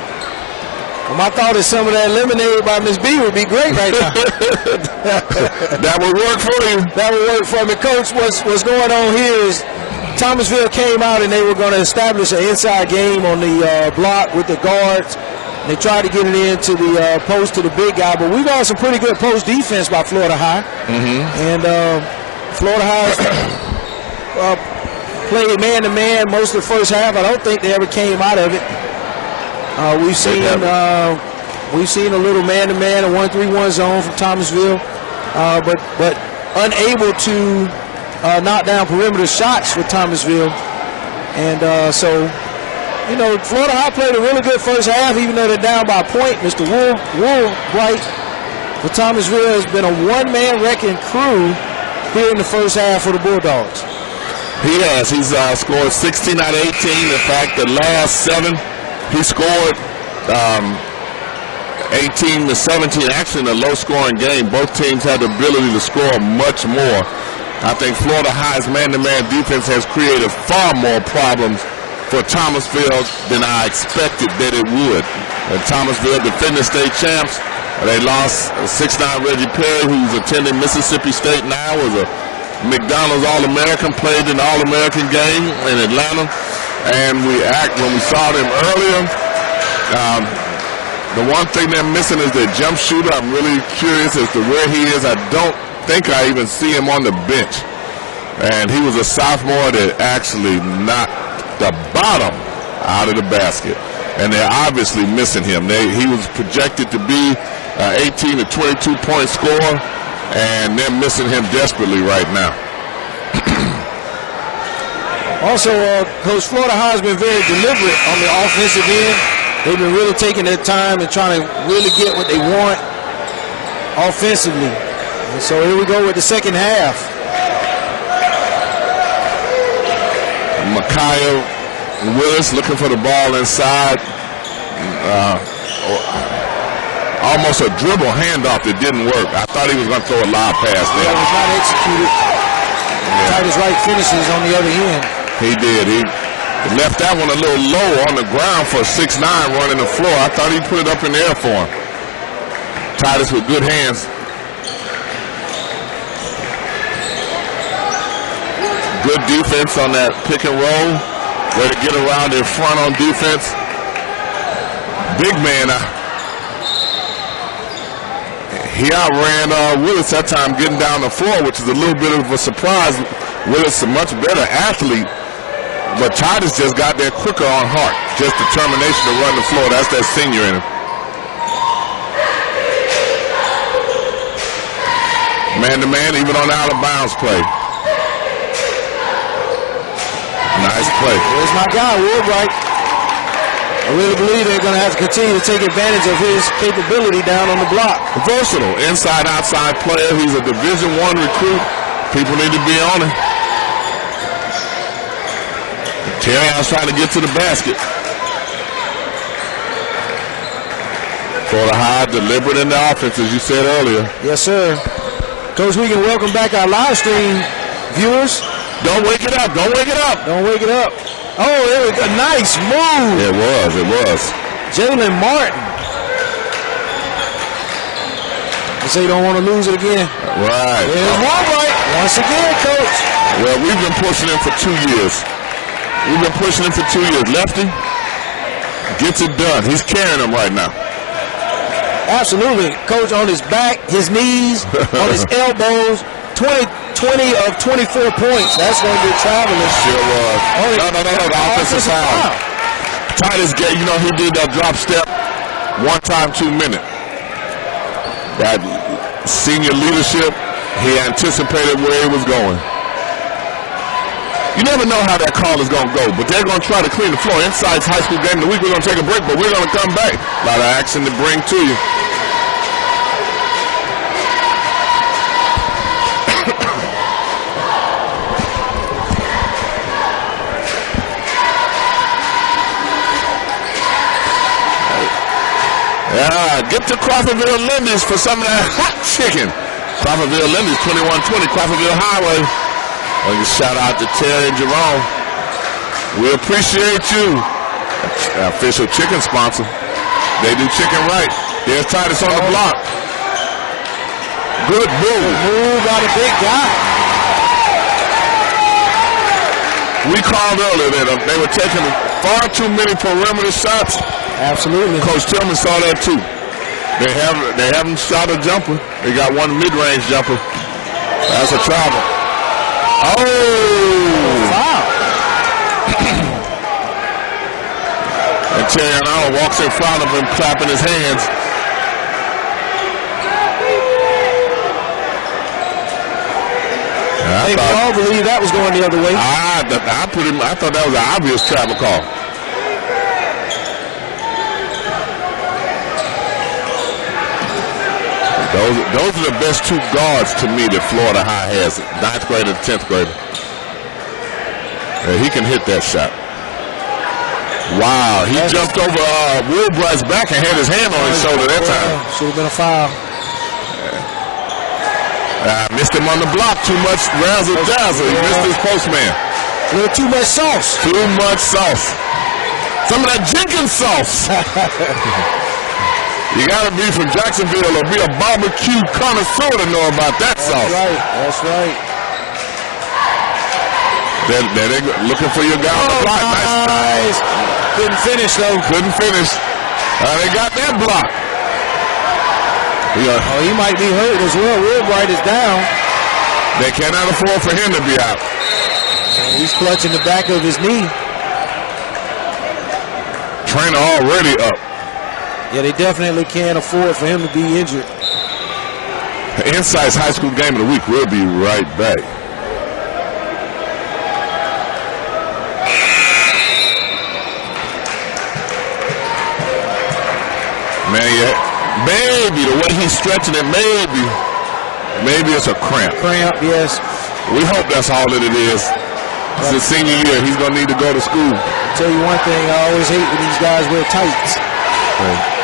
Well, my thought is some of that lemonade by Miss B would be great right now. That would work for you. That would work for me. Coach, what's going on here is Thomasville came out and they were going to establish an inside game on the block with the guards. They tried to get it into the post to the big guy, but we've had some pretty good post defense by Florida High. Mm-hmm. And Florida High played man-to-man most of the first half. I don't think they ever came out of it. We've seen a little man-to-man, a 1-3-1 zone from Thomasville, but unable to knock down perimeter shots with Thomasville. And so, you know, Florida High played a really good first half, even though they're down by a point. Mr. Woodard for Thomasville has been a one-man wrecking crew here in the first half for the Bulldogs. He has. He's scored 16 out of 18. In fact, the last 7, he scored 18 to 17. Actually, in a low-scoring game, both teams had the ability to score much more. I think Florida High's man-to-man defense has created far more problems for Thomasville than I expected that it would. And Thomasville, defending state champs, they lost 6'9" Reggie Perry, who's attending Mississippi State now, was a McDonald's All-American, played in the All-American game in Atlanta. And when we saw them earlier, the one thing they're missing is their jump shooter. I'm really curious as to where he is. I don't think I even see him on the bench. And he was a sophomore that actually knocked the bottom out of the basket. And they're obviously missing him. He was projected to be 18 to 22 point scorer, and they're missing him desperately right now. Also, Coach, Florida High has been very deliberate on the offensive end. They've been really taking their time and trying to really get what they want offensively. And so here we go with the second half. Micaiah Willis looking for the ball inside. Almost a dribble handoff that didn't work. I thought he was going to throw a lob pass there. It was not executed. Yeah. Titus Wright finishes on the other end. He did. He left that one a little low on the ground for 6'9" running the floor. I thought he put it up in the air for him. Titus with good hands. Good defense on that pick and roll. Way to get around in front on defense. Big man. He outran Willis that time getting down the floor, which is a little bit of a surprise. Willis a much better athlete, but Titus just got there quicker on heart. Just determination to run the floor. That's that senior in him. Man-to-man, even on the out-of-bounds play. Nice play. There's my guy, Woodard. I really believe they're going to have to continue to take advantage of his capability down on the block. Versatile, inside-outside player. He's a Division I recruit. People need to be on him. Terry was trying to get to the basket. Florida High deliberate in the offense, as you said earlier. Yes, sir. Coach, we can welcome back our live stream viewers. Don't wake it up. Don't wake it up. Don't wake it up. Oh, there we go. Nice move. It was. It was. Jalen Martin. They say you don't want to lose it again. Right. There's Woodard once again, Coach. Well, we've been pushing him for 2 years. We've been pushing him for 2 years. Lefty gets it done. He's carrying him right now. Absolutely. Coach, on his back, his knees, on his elbows, 20 of 24 points. That's going to be traveling. Sure was. No. The offensive foul. Titus, he did that drop step 1 time, 2 minute. That senior leadership, he anticipated where he was going. You never know how that call is going to go, but they're going to try to clean the floor. INSiiGHTS High School Game of the Week. We're going to take a break, but we're going to come back. A lot of action to bring to you. Get to Crawfordville Lindy's for some of that hot chicken. Crawfordville Lindy's, 2120 Crawfordville Highway. Shout out to Terry and Jerome. We appreciate you. Official chicken sponsor. They do chicken right. There's Titus on the block. Good move. Move by the big guy. We called earlier that they were taking far too many perimeter shots. Absolutely. Coach Tillman saw that too. They haven't shot a jumper. They got one mid-range jumper. That's a travel. Oh! Wow. And Terry Arnold walks in front of him, clapping his hands. I think we all believe that was going the other way. I thought that was an obvious travel call. Those are the best 2 guards to me that Florida High has, 9th grader and 10th grader. He can hit that shot. Wow, he jumped over Woodard's back and had his hand on his shoulder that time. Should have been a foul. Missed him on the block. Too much razzle-dazzle. He missed his postman. A little too much sauce. Too much sauce. Some of that Jenkins sauce. You got to be from Jacksonville or be a barbecue connoisseur to know about that sauce. That's right. They're looking for your guy on the block. Nice. Couldn't finish, though. Couldn't finish. They got that block. He might be hurt as well. Woodard is down. They cannot afford for him to be out. He's clutching the back of his knee. trainer already up. Yeah, they definitely can't afford for him to be injured. INSiiGHTS High School Game of the Week. We'll be right back. Man, yeah, maybe the way he's stretching it, maybe it's a cramp. Cramp, yes. We hope that's all that it is. It's his senior year. He's going to need to go to school. I'll tell you one thing, I always hate when these guys wear tights. Okay.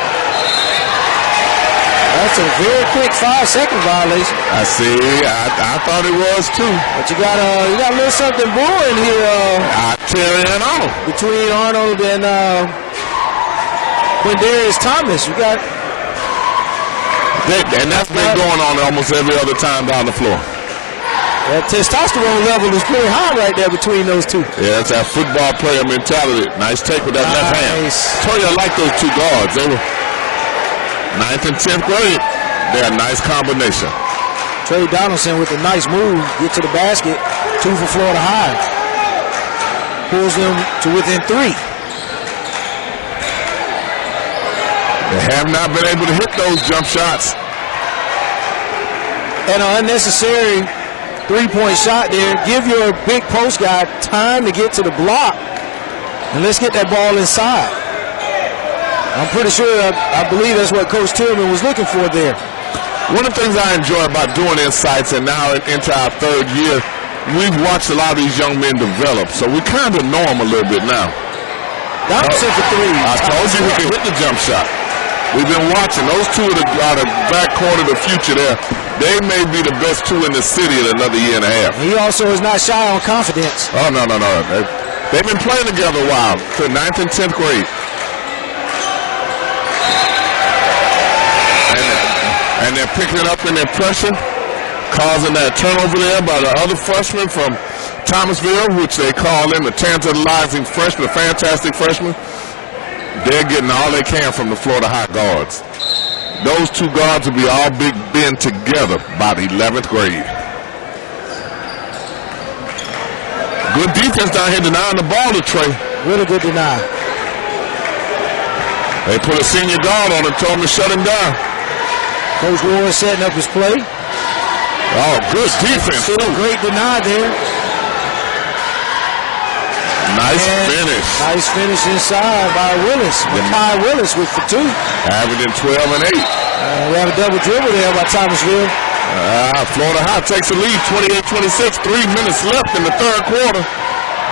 That's a very quick 5-second violation. I see. I thought it was too. But you got a little something brewing here. Terry and Arnold. Between Arnold and Quindarius Thomas. You got. And that's been going on almost every other time down the floor. That testosterone level is pretty high right there between those two. Yeah, it's that football player mentality. Nice take with that left hand. Told you I like those two guards. They were 9th and 10th grade. They're a nice combination. Trey Donaldson with a nice move. Get to the basket. 2 for Florida High. Pulls them to within 3. They have not been able to hit those jump shots. And an unnecessary 3-point shot there. Give your big post guy time to get to the block. And let's get that ball inside. I'm pretty sure, I believe that's what Coach Tillman was looking for there. One of the things I enjoy about doing INSiiGHTS, and now into our 3rd year, we've watched a lot of these young men develop, so we kind of know them a little bit now. Donaldson for 3. I told you he could hit the jump shot. We've been watching. Those two are the backcourt of the future there. They may be the best two in the city in another year and a half. He also is not shy on confidence. Oh, no. They've been playing together a while, to 9th and 10th grade. And they're picking it up in their pressure, causing that turnover there by the other freshman from Thomasville, which they call him a tantalizing freshman, a fantastic freshman. They're getting all they can from the Florida High guards. Those two guards will be all Big Ben together by the 11th grade. Good defense down here denying the ball to Trey. Really good deny. They put a senior guard on him, told him to shut him down. Coach Warren setting up his play. Oh, good defense. Still a great deny there. Nice finish. Nice finish inside by Willis. Makai Willis with for 2. Averaging 12 and 8. We have a double dribble there by Thomasville. Florida High takes the lead, 28-26. 3 minutes left in the 3rd quarter.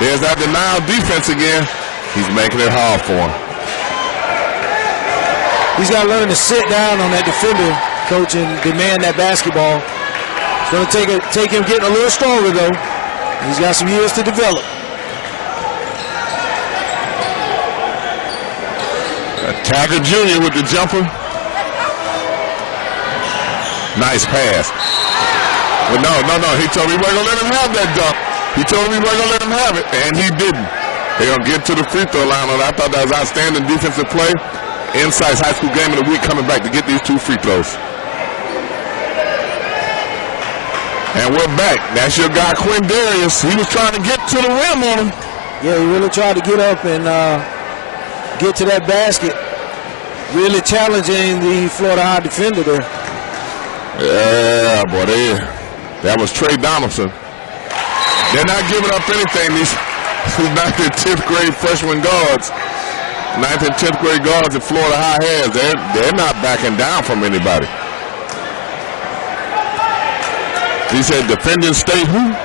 There's that denial defense again. He's making it hard for him. He's got to learn to sit down on that defender, coach, and demand that basketball. It's going to take him getting a little stronger, though. He's got some years to develop. Taggart Jr. with the jumper. Nice pass. But no. He told me he wasn't going to let him have that dunk. He told me he wasn't going to let him have it, and he didn't. They're going to get to the free throw line. I thought that was outstanding defensive play. INSiiGHTS High School Game of the Week coming back to get these 2 free throws. And we're back. That's your guy, Quindarius. He was trying to get to the rim on him. Yeah, he really tried to get up and get to that basket. Really challenging the Florida High defender there. Yeah, boy, that was Trey Donaldson. They're not giving up anything, these 9th and 10th grade freshman guards. 9th and 10th grade guards that Florida High has, they're not backing down from anybody. He said defending state who?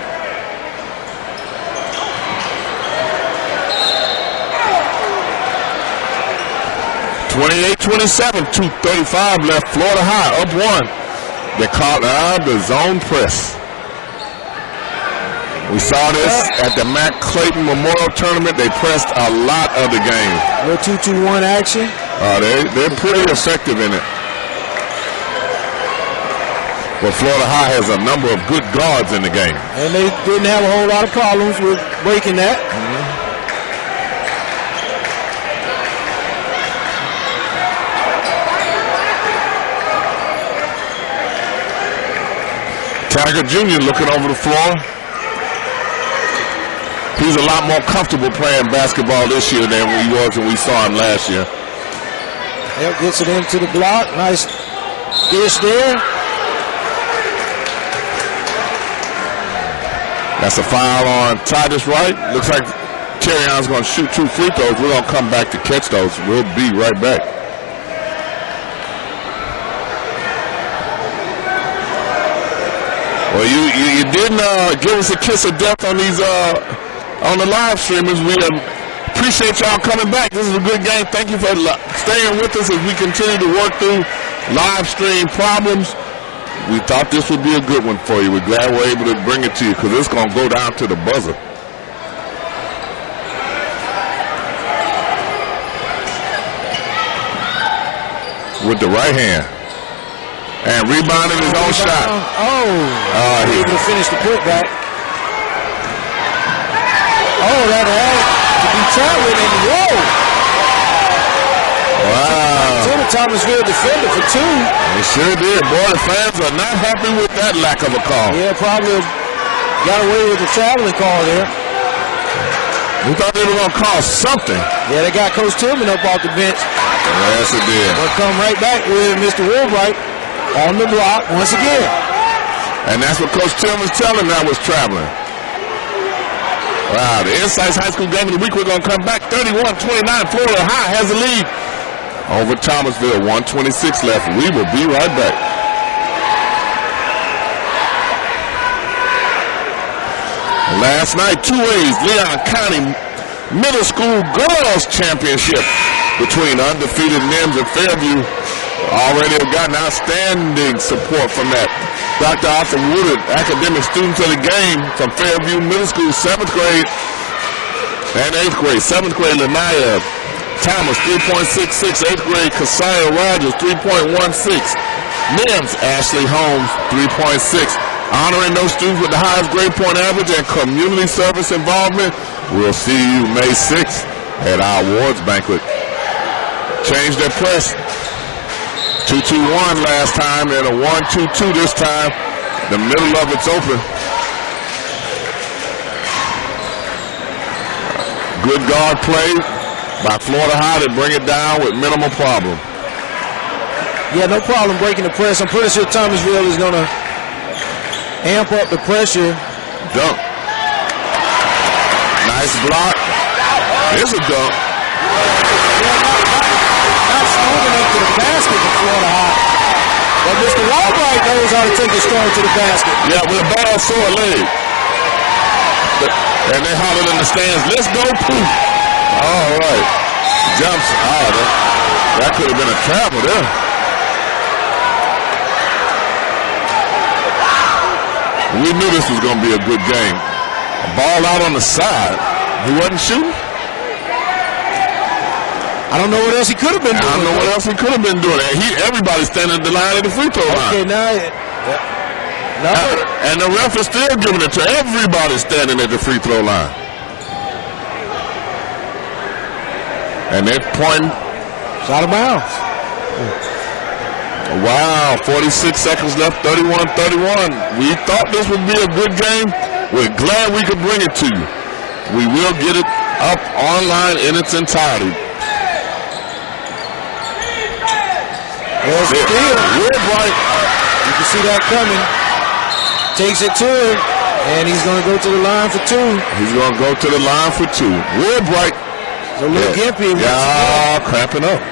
(28-27), 2:35 left. Florida High up 1. They called the zone press. We saw this at the Matt Clayton Memorial Tournament. They pressed a lot of the game. Little 2-2-1 action. They're pretty effective in it. But Florida High has a number of good guards in the game. And they didn't have a whole lot of problems with breaking that. Taggart Jr. looking over the floor. he's a lot more comfortable playing basketball this year than he was when we saw him last year. Yep, gets it into the block. Nice dish there. That's a foul on Titus Wright. Looks like Terrion's going to shoot 2 free throws. We're going to come back to catch those. We'll be right back. Well, you didn't give us a kiss of death on these on the live streamers. We appreciate y'all coming back. This is a good game. Thank you for staying with us as we continue to work through live stream problems. We thought this would be a good one for you. We're glad we're able to bring it to you because it's going to go down to the buzzer. With the right hand. And rebounding his own shot. Able to finish the putback. That had to be traveling and whoa. Wow. To the Thomasville defender for 2. They sure did. Boy, the fans are not happy with that lack of a call. Yeah, probably got away with the traveling call there. We thought they were going to call something. Yeah, they got Coach Tillman up off the bench. Yes, it did. They'll come right back with Mr. Woodard on the block once again. And that's what Coach Tillman's telling that was traveling. Wow, the INSiiGHTS High School Game of the Week. We're going to come back 31-29. Florida High has the lead over Thomasville. 1:26 left. We will be right back. Last night, 2A's Leon County Middle School Girls Championship between undefeated NIMS and Fairview. Already have gotten outstanding support from that. Dr. Arthur Woodard, academic students of the game from Fairview Middle School, 7th grade and 8th grade. 7th grade, Lanaya Thomas, 3.66. 8th grade, Kesia Rogers, 3.16. NIMS, Ashley Holmes, 3.6. Honoring those students with the highest grade point average and community service involvement. We'll see you May 6th at our awards banquet. Change their press. 2-2-1 last time and a 1-2-2 this time. The middle of it's open. Good guard play by Florida High to bring it down with minimal problem. Yeah, no problem breaking the press. I'm pretty sure Thomasville is going to amp up the pressure. Dunk. Nice block. Here's a dunk. Not strong enough to the basket for Florida High. But Mr. Wright knows how to take it strong to the basket. Yeah, with a bad sore leg. And they hollered in the stands, let's go, poof. All right. Jumps. That could have been a travel there. We knew this was going to be a good game. A ball out on the side. He wasn't shooting? I don't know what else he could have been doing. I don't know what else he could have been doing. Everybody's standing at the line of the free throw line. Okay, now. And the ref is still giving it to everybody standing at the free throw line. And they're pointing. It's out of bounds. Wow, 46 seconds left, 31-31. We thought this would be a good game. We're glad we could bring it to you. We will get it up online in its entirety. There's the steal. Woodard. You can see that coming. Takes it to him, and he's going to go to the line for 2. He's going to go to the line for 2. Woodard. It's a little gimpy. Yeah, cramping up.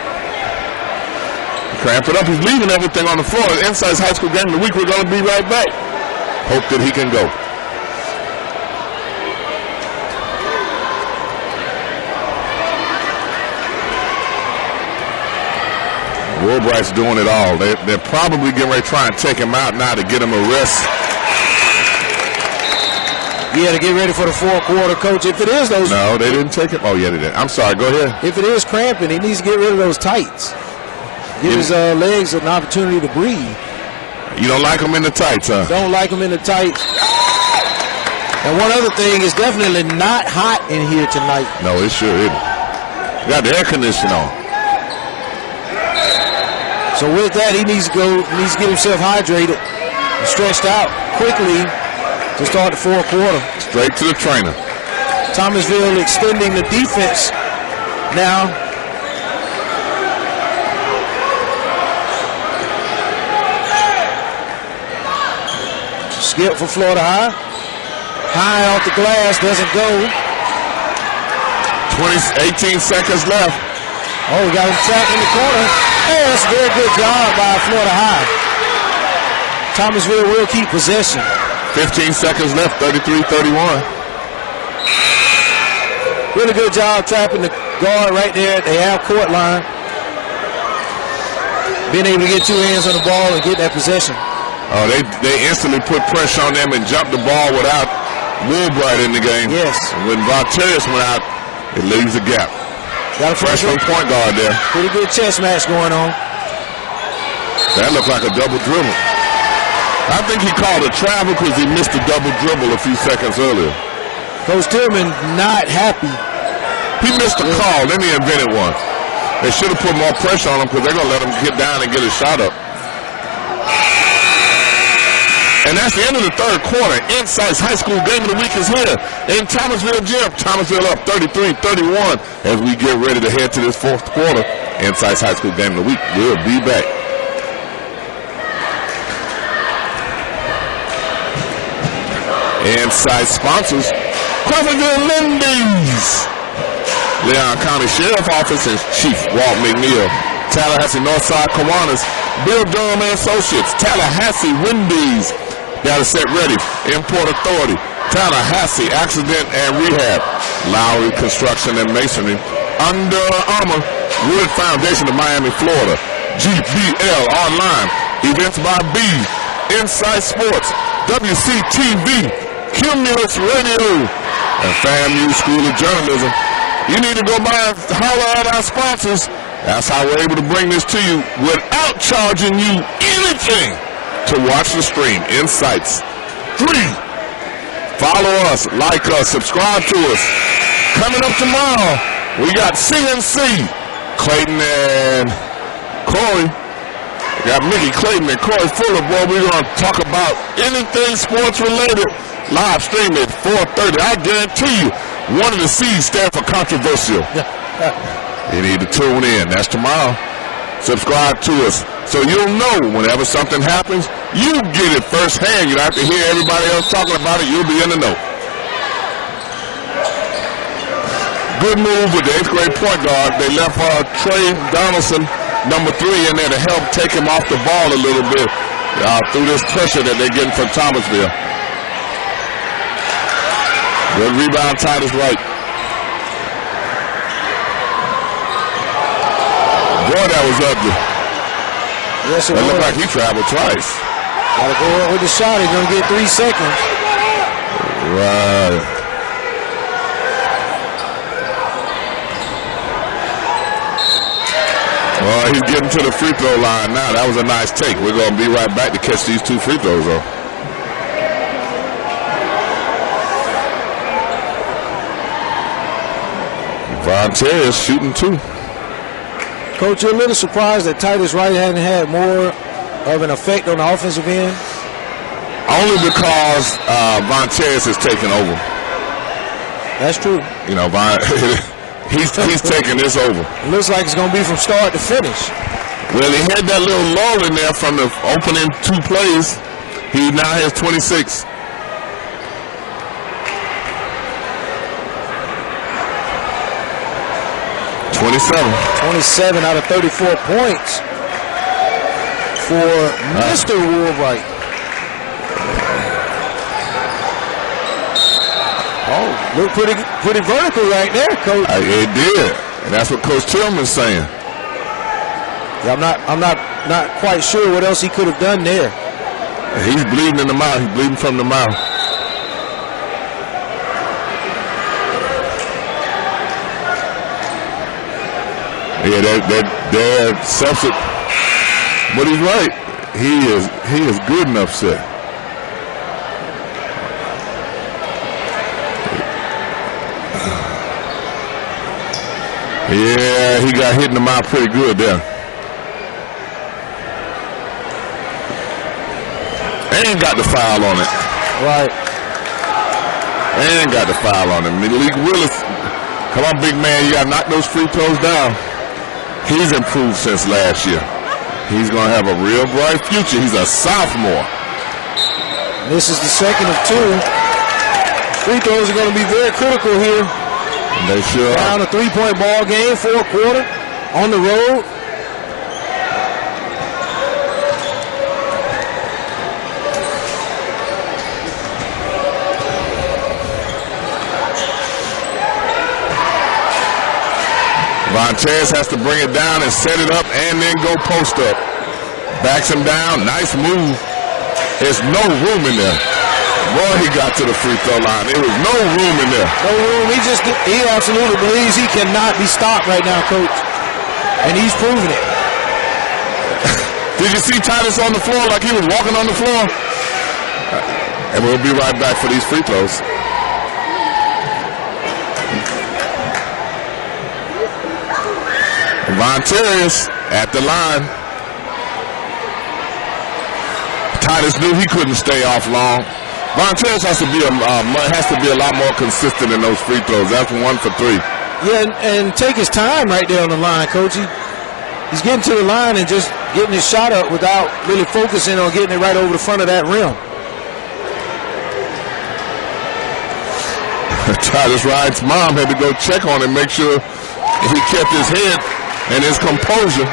Cramping up. He's leaving everything on the floor. INSiiGHTS High School Game of the Week. We're going to be right back. Hope that he can go. Woodard's doing it all. They're probably getting ready to try and take him out now to get him a rest. Yeah, to get ready for the fourth quarter, Coach. If it is those... No, they didn't take him. Oh, yeah, they did. I'm sorry. Go ahead. If it is cramping, he needs to get rid of those tights. Give his legs an opportunity to breathe. You don't like him in the tights, huh? Don't like him in the tights. And one other thing, it's definitely not hot in here tonight. No, it sure isn't. You got the air conditioning on. So with that, he needs to get himself hydrated and stretched out quickly to start the fourth quarter. Straight to the trainer. Thomasville extending the defense now. Skip for Florida High. High off the glass, doesn't go. 18 seconds left. Oh, we got him trapped in the corner. Hey, that's a very good job by Florida High. Thomasville will keep possession. 15 seconds left, 33-31. Really good job trapping the guard right there at the half-court line. Being able to get two hands on the ball and get that possession. Oh, they instantly put pressure on them and jumped the ball without Woodard in the game. Yes. And when Titus went out, it leaves a gap. Got a freshman point guard there. Pretty good chess match going on. That looked like a double dribble. I think he called a travel because he missed a double dribble a few seconds earlier. Coach Tillman not happy. He missed a call, then he invented one. They should have put more pressure on him because they're going to let him get down and get his shot up. And that's the end of the third quarter. INSiiGHTS High School Game of the Week is here in Thomasville Gym. Thomasville up 33-31 as we get ready to head to this fourth quarter. INSiiGHTS High School Game of the Week. We'll be back. INSiiGHTS sponsors Crawfordville Lindy's, Leon County Sheriff Office and Chief Walt McNeil, Tallahassee Northside Kiwanis, Bill Durham and Associates, Tallahassee Wendy's, Data Set Ready, Import Authority, Tallahassee Accident and Rehab, Lowry Construction and Masonry, Under Armour, Wood Foundation of Miami, Florida, GBL Online, Events by B, INSiiGHTS Sports, WCTV, Cumulus Radio, and FAMU School of Journalism. You need to go by and holler at our sponsors. That's how we're able to bring this to you without charging you anything to watch the stream. INSiiGHTS. 3. Follow us, like us, subscribe to us. Coming up tomorrow, we got CNC, Clayton and Corey. We got Mickey Clayton and Corey Fuller. Boy, we're going to talk about anything sports related. Live stream at 4:30. I guarantee you, one of the C's stand for controversial. You need to tune in. That's tomorrow. Subscribe to us so you'll know whenever something happens, you get it firsthand. You don't have to hear everybody else talking about it. You'll be in the know. Good move with the 8th grade point guard. They left Trey Donaldson, number 3, in there to help take him off the ball a little bit through this pressure that they're getting from Thomasville. Good rebound, Titus Wright. Boy, that was ugly. Yes, it looked like he traveled twice. Gotta go up with the shot. He's gonna get 3 seconds. Right. Well, he's getting to the free throw line now. That was a nice take. We're gonna be right back to catch these 2 free throws, though. Vontae is shooting 2. Coach, you're a little surprised that Titus Wright hadn't had more of an effect on the offensive end? Only because Vontae has taken over. That's true. You know, he's taking this over. It looks like it's going to be from start to finish. Well, he had that little lull in there from the opening 2 plays. He now has 26. $27 out of 34 points for Mr. Woodard. Oh, look pretty vertical right there, Coach. It did, and that's what Coach Tillman's saying. Yeah, I'm not quite sure what else he could have done there. He's bleeding in the mouth. He's bleeding from the mouth. Yeah, they're substitute, but he's right. He is good enough set. Yeah, he got hit in the mouth pretty good there. Ain't got the foul on it. Right. And got the foul on him. Malik Willis, come on, big man. You got to knock those free throws down. He's improved since last year. He's going to have a real bright future. He's a sophomore. This is the second of two. Free throws are going to be very critical here. And they sure down are. A 3-point ball game, fourth quarter, on the road. Vontaze has to bring it down and set it up and then go post up. Backs him down. Nice move. There's no room in there. Boy, he got to the free throw line. There was no room in there. No room. He absolutely believes he cannot be stopped right now, Coach. And he's proving it. Did you see Titus on the floor like he was walking on the floor? And we'll be right back for these free throws. Vontaze at the line. Titus knew he couldn't stay off long. Vontaze has to be a lot more consistent in those free throws. That's 1 for 3. Yeah, and take his time right there on the line, Coach. He's getting to the line and just getting his shot up without really focusing on getting it right over the front of that rim. Titus Wright's mom had to go check on him, make sure he kept his head and his composure.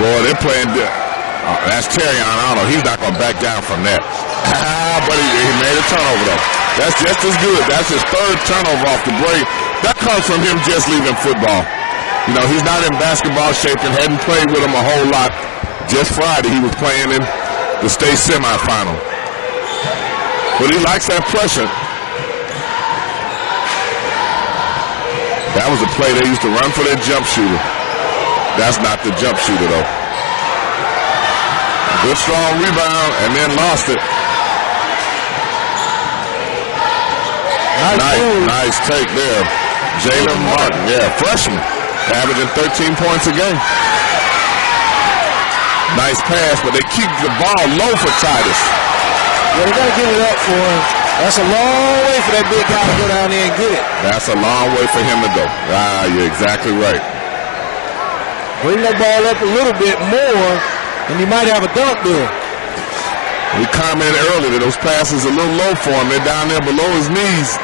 Boy, they're playing. That's Terrion Arnold. He's not going to back down from that. But he made a turnover, though. That's just as good. That's his third turnover off the break. That comes from him just leaving football. You know, he's not in basketball shape and hadn't played with him a whole lot. Just Friday, he was playing in the state semifinal. But he likes that pressure. That was a play they used to run for their jump shooter. That's not the jump shooter, though. Good strong rebound and then lost it. Nice take there. Jalen Martin, freshman, averaging 13 points a game. Nice pass, but they keep the ball low for Titus. Yeah, they got to give it up for him. That's a long way for that big guy to go down there and get it. That's a long way for him to go. You're exactly right. Bring that ball up a little bit more, and you might have a dunk there. We commented earlier that those passes are a little low for him. They're down there below his knees.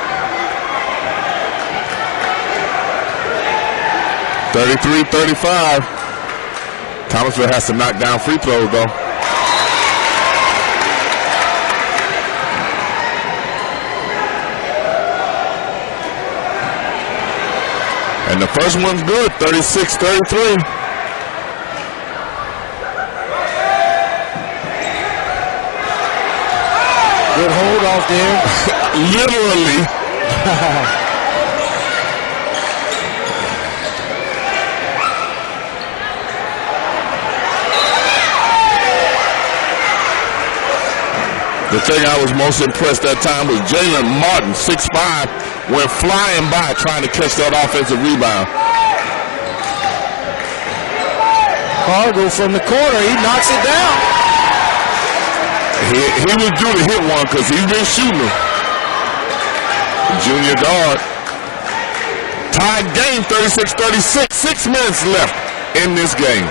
33-35. Thomasville has to knock down free throws, though. And the first one's good, 36-33. Good hold off there. Literally. The thing I was most impressed that time was Jalen Martin, 6'5", went flying by trying to catch that offensive rebound. Cargo from the corner, he knocks it down. He was due to hit one because he's been shooting them. Junior guard. Tied game, 36-36. 6 minutes left in this game.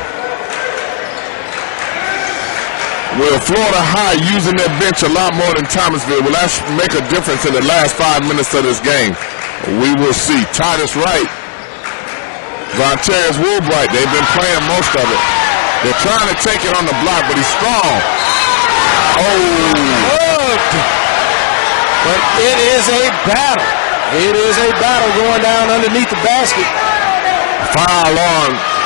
Will Florida High using their bench a lot more than Thomasville? Will that make a difference in the last 5 minutes of this game? We will see. Titus Wright, Vontaze Woodard, they've been playing most of it. They're trying to take it on the block, but he's strong. But it is a battle. It is a battle going down underneath the basket. Foul on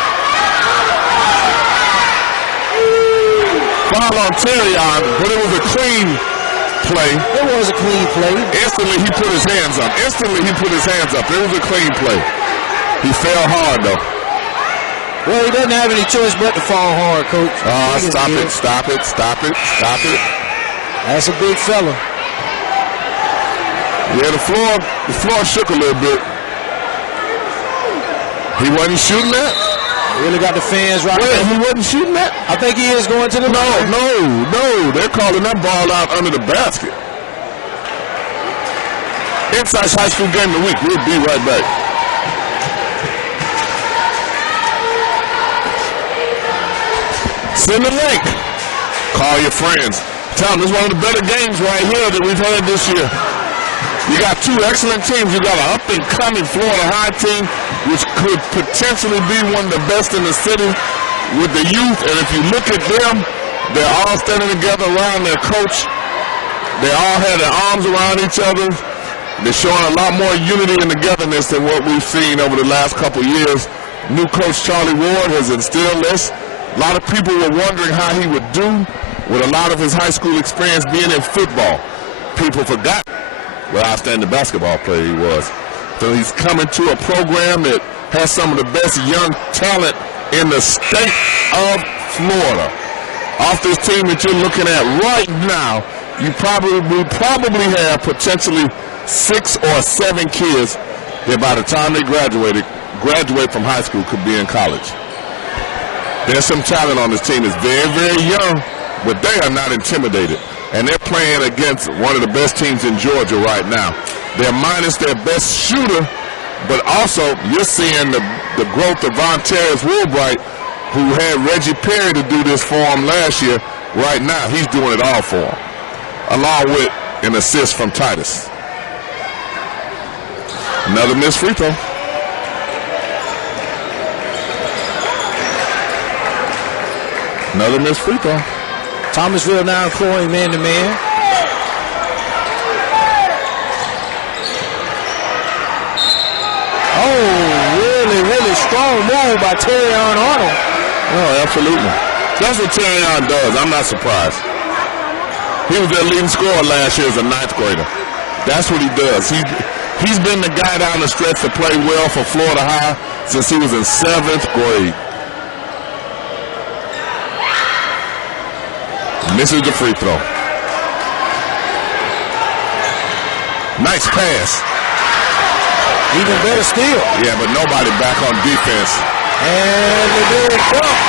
Terrion, but it was a clean play. It was a clean play. Instantly he put his hands up. It was a clean play. He fell hard, though. Well, he doesn't have any choice but to fall hard, Coach. Stop it. That's a big fella. Yeah, the floor shook a little bit. He wasn't shooting that? Really got the fans right there. He wasn't shooting that? I think he is going to the line. No. They're calling that ball out under the basket. INSiiGHTS High School Game of the Week. We'll be right back. Send the link. Call your friends. Tell them it's one of the better games right here that we've had this year. You got two excellent teams. You got an up-and-coming Florida High team, which could potentially be one of the best in the city with the youth. And if you look at them, they're all standing together around their coach. They all have their arms around each other. They're showing a lot more unity and togetherness than what we've seen over the last couple years. New coach Charlie Ward has instilled this. A lot of people were wondering how he would do with a lot of his high school experience being in football. People forgot what outstanding basketball player he was. So he's coming to a program that has some of the best young talent in the state of Florida. Off this team that you're looking at right now, you probably have potentially 6 or 7 kids that by the time they graduate from high school could be in college. There's some talent on this team. It's very, very young, but they are not intimidated. And they're playing against one of the best teams in Georgia right now. They're minus their best shooter, but also you're seeing the growth of Woodard, who had Reggie Perry to do this for him last year. Right now, he's doing it all for him, along with an assist from Titus. Another missed free throw. Another missed free throw. Thomasville now employing man-to-man. Oh, really strong move by Terrion Arnold. Oh, absolutely. That's what Terrion does. I'm not surprised. He was their leading scorer last year as a 9th grader. That's what he does. He's been the guy down the stretch to play well for Florida High since he was in 7th grade. Misses the free throw. Nice pass. Even better steal. Yeah, but nobody back on defense. And the big dump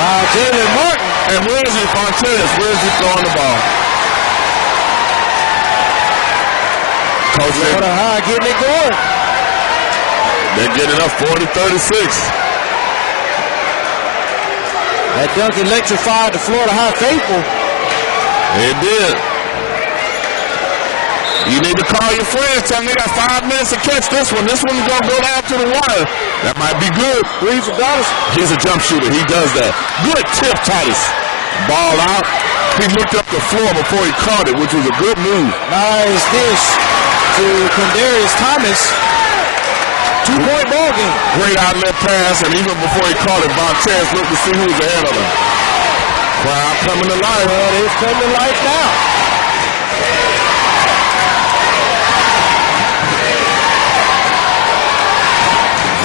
by Jalen Martin. And where is he, Fontanes? Where is he throwing the ball? Coach Florida High getting it going. They're getting up 40-36. That dunk electrified the Florida High faithful. It did. You need to call your friends. Tell them they got 5 minutes to catch this one. This one's going to go down to the wire. That might be good. Three for Dallas. He's a jump shooter. He does that. Good tip, Titus. Ball out. He looked up the floor before he caught it, which was a good move. Nice dish to Quindarius Thomas. 2-point ball game. Great outlet pass, and even before he caught it, Fontanes looked to see who was ahead of him. Crowd coming to life. Well, it's coming to life now.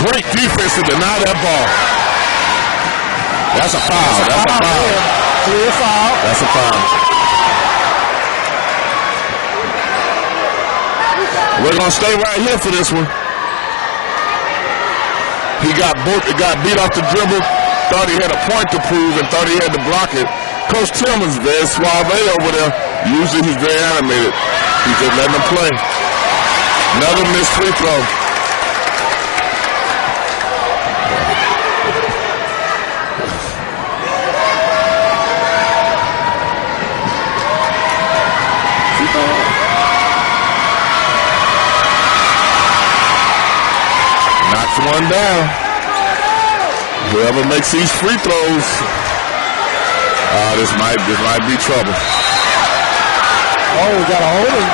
Great defense to deny that ball. That's a foul. That's a foul. Clear foul. That's a foul. We're going to stay right here for this one. He got beat off the dribble, thought he had a point to prove and thought he had to block it. Coach Tillman's very suave over there. Usually he's very animated. He's just letting him play. Another missed free throw. Knocks one down. Whoever makes these free throws, this might be trouble. Oh, we got a holding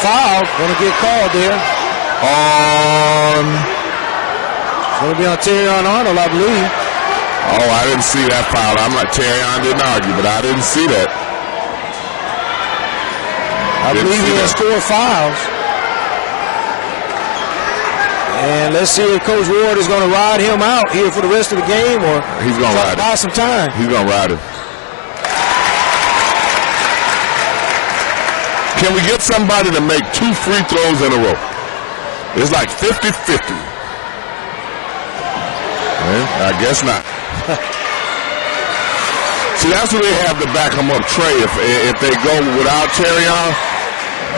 foul. Going to get called there. It's going to be on Terrion Arnold, I believe. Oh, I didn't see that foul. I'm like, Terrion didn't argue, but I didn't see that. I believe he has 4 fouls. And let's see if Coach Ward is going to ride him out here for the rest of the game, or he's going to ride buy some time. He's going to ride it. Can we get somebody to make 2 free throws in a row? It's like 50-50. I guess not. See, that's what they have to back them up, Trey, if they go without Terrion.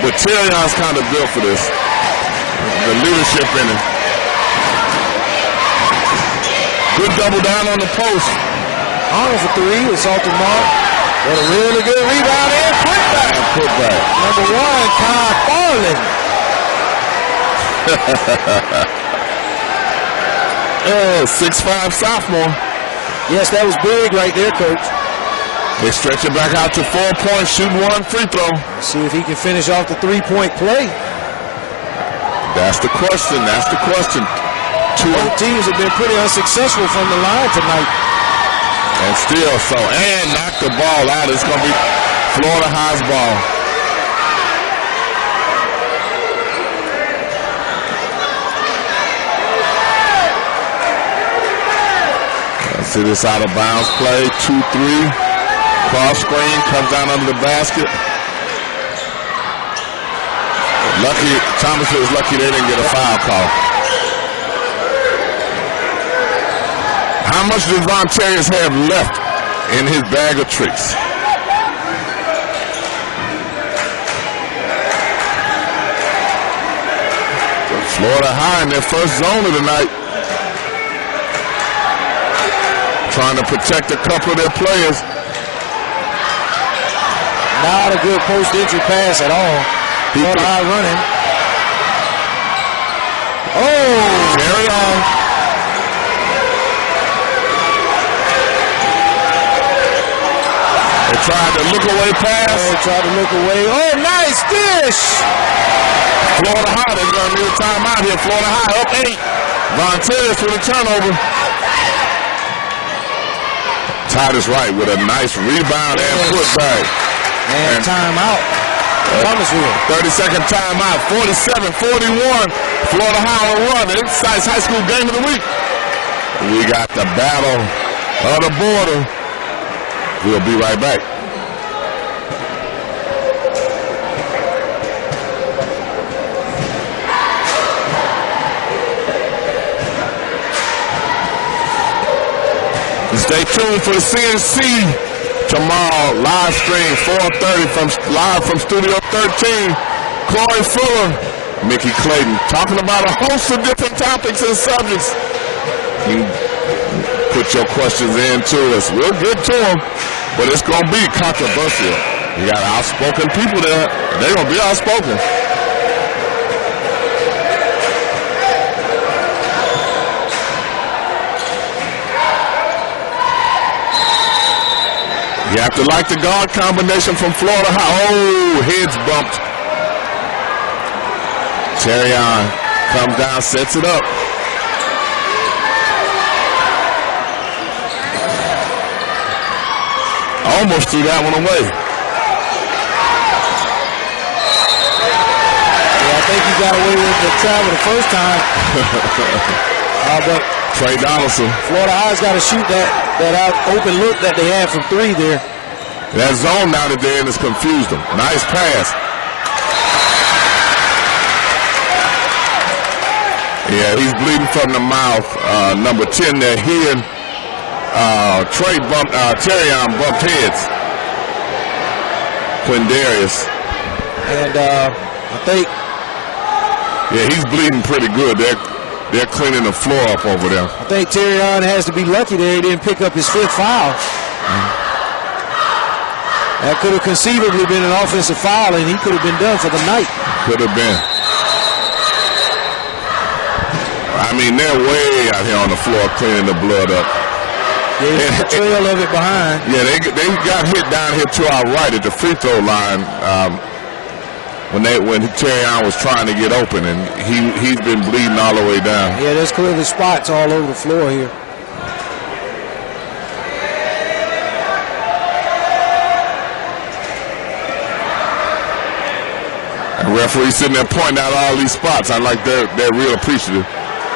But Terrion's kind of built for this. The leadership in it. Good double down on the post. Arnold for three. It's off the mark. But a really good rebound and putback. Putback. Number one, Kai Farland. 6'5" sophomore. Yes, that was big right there, Coach. They stretch it back out to 4 points, shoot one free throw. Let's see if he can finish off the three-point play. That's the question. That's the question. Both teams have been pretty unsuccessful from the line tonight. And still so. And knock the ball out. It's going to be Florida High's ball. See this out of bounds play, 2-3. Cross screen, comes down under the basket. Lucky, Thomasville is lucky they didn't get a foul call. How much does Von Terriers have left in his bag of tricks? Florida High in their first zone of the night. Trying to protect a couple of their players. Not a good post-entry pass at all. Florida High running. Oh! Carry on. They tried to look away pass. They tried to look away. Oh, nice dish! Florida High, they're going to need a timeout here. Florida High up 8. Von Terriers with a turnover. Titus Wright with a nice rebound and putback. And timeout. Thomasville. 30-second timeout. 47-41. Florida High on run. INSiiGHTS High School game of the week. We got the battle of the border. We'll be right back. Stay tuned for the CNC tomorrow. Live stream 4:30 live from Studio 13. Corey Fuller, Mickey Clayton, talking about a host of different topics and subjects. You can put your questions in to us. We'll get to them, but it's going to be controversial. You got outspoken people there. They're going to be outspoken. You have to like the guard combination from Florida High. Oh, heads bumped. Terrion comes down, sets it up. Almost threw that one away. Yeah, I think he got away with the travel the first time. But Trey Donaldson. Florida High's got to shoot that out open look that they had from three there. That zone now that they're in has confused them. Nice pass. Yeah, he's bleeding from the mouth. Number 10 there, he and Terrion bumped heads. Quindarius. And I think... Yeah, he's bleeding pretty good. They're cleaning the floor up over there. I think Terrion has to be lucky that he didn't pick up his fifth foul. That could have conceivably been an offensive foul, and he could have been done for the night. Could have been. I mean, they're way out here on the floor cleaning the blood up. There's a trail of it behind. Yeah, they got hit down here to our right at the free throw line when Terrion was trying to get open, and he's been bleeding all the way down. Yeah, there's clearly spots all over the floor here. The referee sitting there pointing out all these spots. I like they're real appreciative.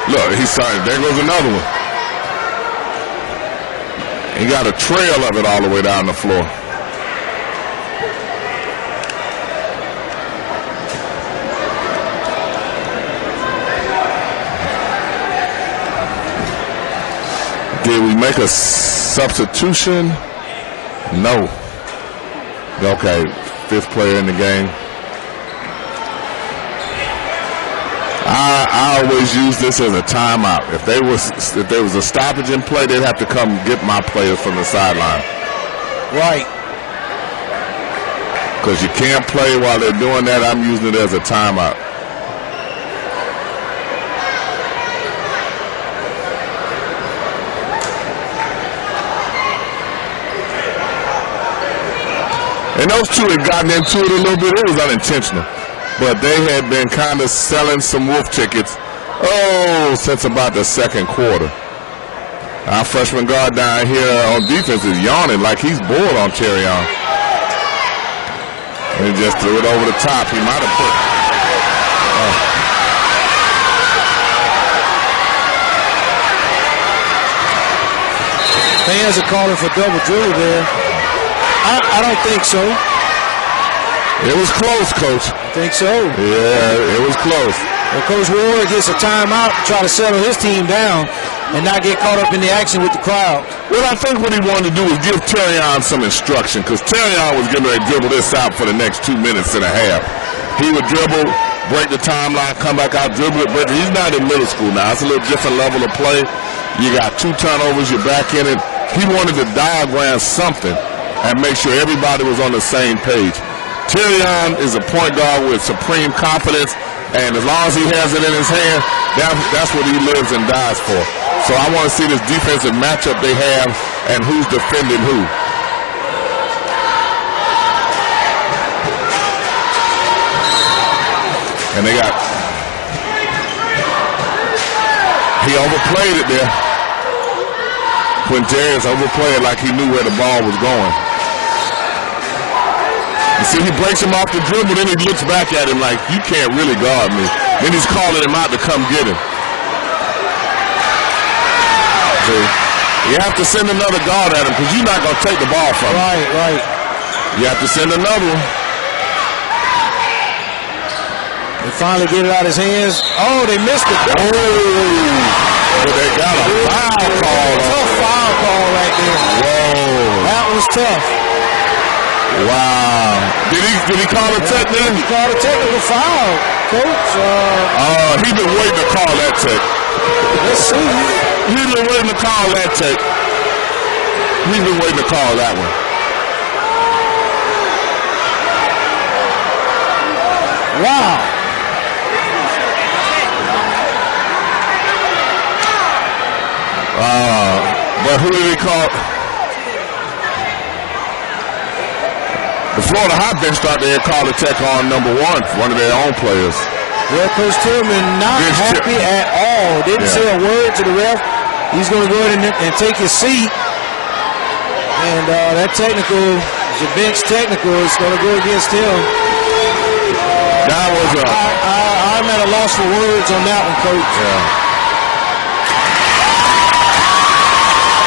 Look, he's starting. There goes another one. He got a trail of it all the way down the floor. Did we make a substitution? No. Okay, 5th player in the game. I always use this as a timeout. If there was a stoppage in play, they'd have to come get my players from the sideline. Right. Because you can't play while they're doing that. I'm using it as a timeout. And those two had gotten into it a little bit. It was unintentional. But they had been kind of selling some wolf tickets, since about the 2nd quarter. Our freshman guard down here on defense is yawning like he's bored on Terrion. And he just threw it over the top. He might have put... Fans are calling for double dribble there. I don't think so. It was close, Coach. I think so. Yeah, it was close. Well, Coach Woodard gets a timeout to try to settle his team down and not get caught up in the action with the crowd. Well, I think what he wanted to do was give Terrion some instruction, because Terrion was getting ready to dribble this out for the next 2 minutes and a half. He would dribble, break the timeline, come back out, dribble it, but he's not in middle school now. It's a little different level of play. You got 2 turnovers, you're back in it. He wanted to diagram something and make sure everybody was on the same page. Terrion is a point guard with supreme confidence, and as long as he has it in his hand, that's what he lives and dies for. So I want to see this defensive matchup they have and who's defending who. And he overplayed it there. Quintarius overplayed like he knew where the ball was going. You see, he breaks him off the dribble, then he looks back at him like, you can't really guard me. Then he's calling him out to come get him. So you have to send another guard at him because you're not going to take the ball from him. Right. You have to send another one. They finally get it out of his hands. Oh, they missed it. Oh, but they got a foul call. Tough foul call right there. Whoa. That was tough. Wow. Did he call a technical? He called a technical foul, Coach. He's been waiting to call that tech. Let's see. He's been waiting to call that tech. He's been waiting to call that one. Wow. But who did he call? The Florida High bench thought they had called a tech on number one of their own players. Well, Coach Tillman not happy at all. Didn't say a word to the ref. He's going to go ahead and take his seat. And that technical, the bench technical, is going to go against him. That was I'm at a loss for words on that one, Coach. Yeah.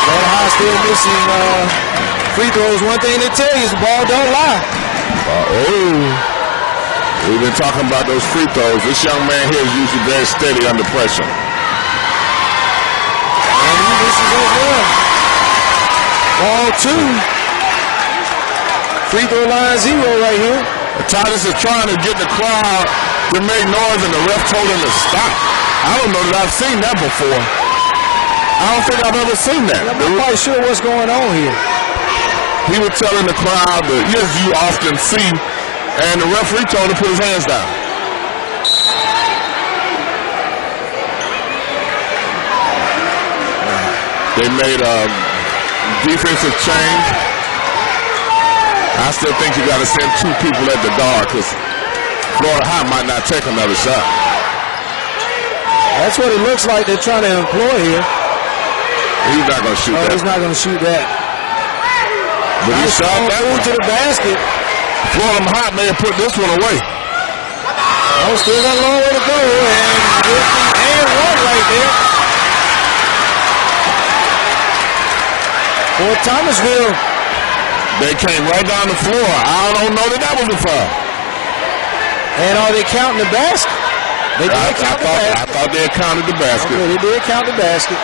Florida High still missing free throws. One thing they tell you is the ball don't lie. We've been talking about those free throws. This young man here is usually very steady under pressure. And he misses as well. Ball 2. Free throw line 0 right here. Titus is trying to get the crowd to make noise, and the ref told him to stop. I don't know that I've seen that before. I don't think I've ever seen that. I'm not quite sure what's going on here. He was telling the crowd that, yes, you often see, and the referee told him to put his hands down. They made a defensive change. I still think you got to send 2 people at the guard because Florida High might not take another shot. That's what it looks like they're trying to employ here. He's not going to shoot that. He's not going to shoot that. But he shot that one to the basket. Florida High may have put this one away. Oh, still got a long way to go. And one right there. For Thomasville. They came right down the floor. I don't know that was a foul. And are they counting the basket? They did count the basket. I thought they had counted the basket. Okay, they did count the basket.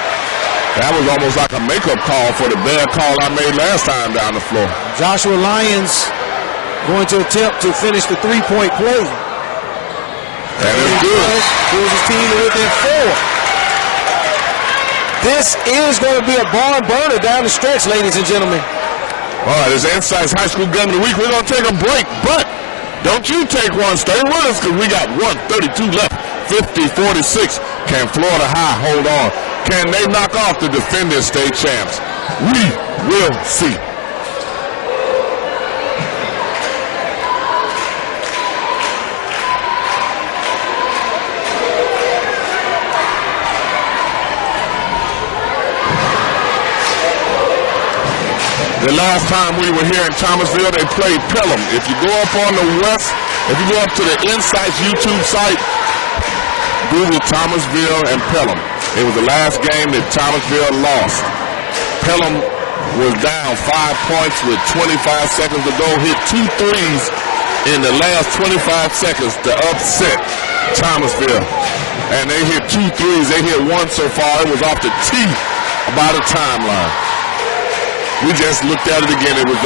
That was almost like a makeup call for the bad call I made last time down the floor. Joshua Lyons going to attempt to finish the three-point play. That is good. Here's his team within 4. This is going to be a barn burner down the stretch, ladies and gentlemen. All right, it's INSiiGHTS High School Game of the Week. We're going to take a break, but don't you take one. Stay with us because we got 1:32 left. 50-46. Can Florida High hold on? Can they knock off the defending state champs? We will see. The last time we were here in Thomasville, they played Pelham. If you go up on the west, if you go up to the INSiiGHTS YouTube site, Google Thomasville and Pelham. It was the last game that Thomasville lost. Pelham was down 5 points with 25 seconds to go, hit 2 threes in the last 25 seconds to upset Thomasville. And they hit 2 threes. They hit 1 so far. It was off the tee by the timeline. We just looked at it again. It was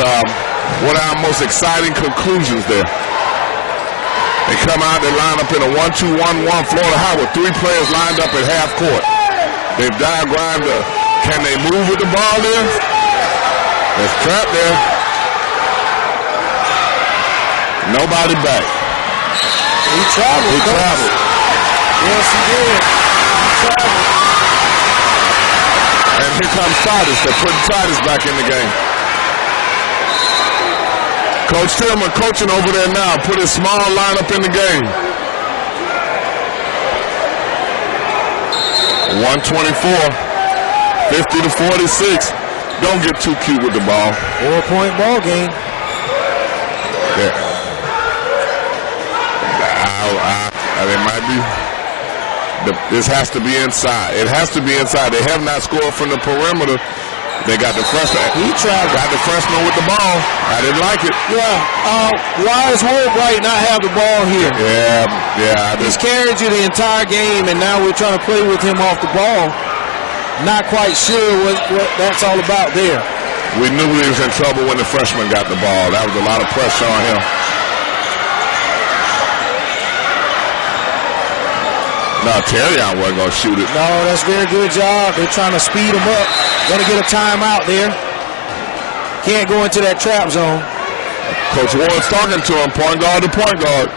one of our most exciting conclusions there. They come out, they line up in a 1-2-1-1 Florida High with 3 players lined up at half court. They've diagrammed can they move with the ball there? There's trap there. Nobody back. He traveled. He traveled. Yes, he did. He traveled. And here comes Titus. They're putting Titus back in the game. Coach Tillman coaching over there now. Put his small lineup in the game. 124, 50-46. Don't get too cute with the ball. 4-point ball game. Yeah. It might be. This has to be inside. It has to be inside. They have not scored from the perimeter. They got the freshman. He tried. Got the freshman with the ball. I didn't like it. Yeah. Why is Woodard not have the ball here? Yeah. He's carried you the entire game, and now we're trying to play with him off the ball. Not quite sure what that's all about there. We knew he was in trouble when the freshman got the ball. That was a lot of pressure on him. No, Terrion wasn't going to shoot it. No, that's a very good job. They're trying to speed him up. Going to get a timeout there. Can't go into that trap zone. Coach Ward's talking to him, point guard to point guard.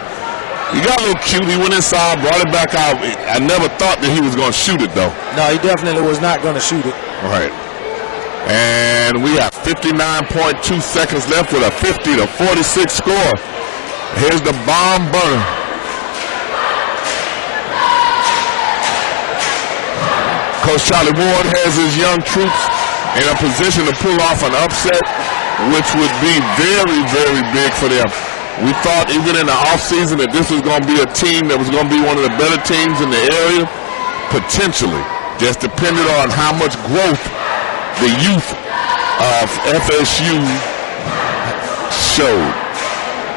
He got a little cute. He went inside, brought it back out. I never thought that he was going to shoot it, though. No, he definitely was not going to shoot it. All right. And we have 59.2 seconds left with a 50-46 score. Here's the bomb burner. Coach Charlie Ward has his young troops in a position to pull off an upset, which would be very, very big for them. We thought even in the offseason that this was going to be a team that was going to be one of the better teams in the area, potentially, just depending on how much growth the youth of FSU showed.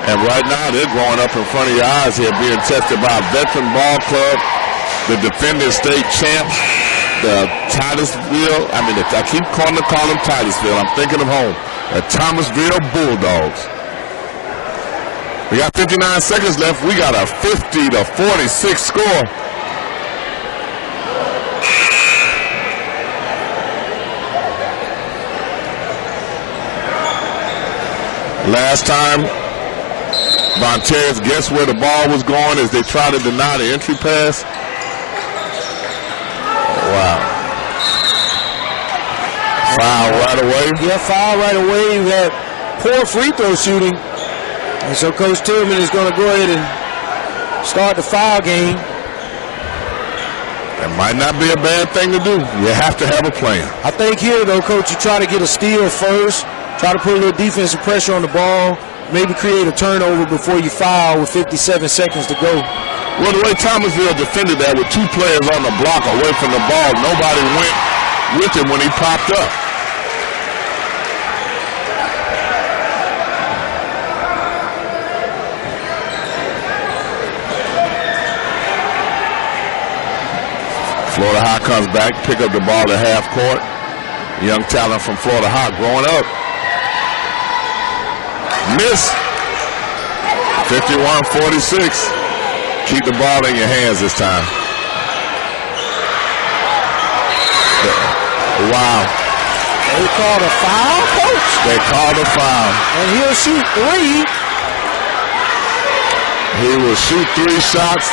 And right now they're growing up in front of your eyes here, being tested by a veteran ball club, the defending state champs, the Titusville, I keep calling them Titusville. I'm thinking of home. The Thomasville Bulldogs. We got 59 seconds left. We got a 50-46 score. Last time, Vontaze guessed where the ball was going as they tried to deny the entry pass. Wow. Foul right away. Yeah, foul right away. We had poor free throw shooting. And so Coach Tillman is going to go ahead and start the foul game. That might not be a bad thing to do. You have to have a plan. I think here, though, Coach, you try to get a steal first, try to put a little defensive pressure on the ball, maybe create a turnover before you foul with 57 seconds to go. Well, the way Thomasville defended that with 2 players on the block away from the ball, nobody went with him when he popped up. Florida High comes back, pick up the ball at half court. Young talent from Florida High growing up. Miss. 51-46. Keep the ball in your hands this time. Wow. They called a foul, coach. They called a foul. And he'll shoot 3. He will shoot 3 shots.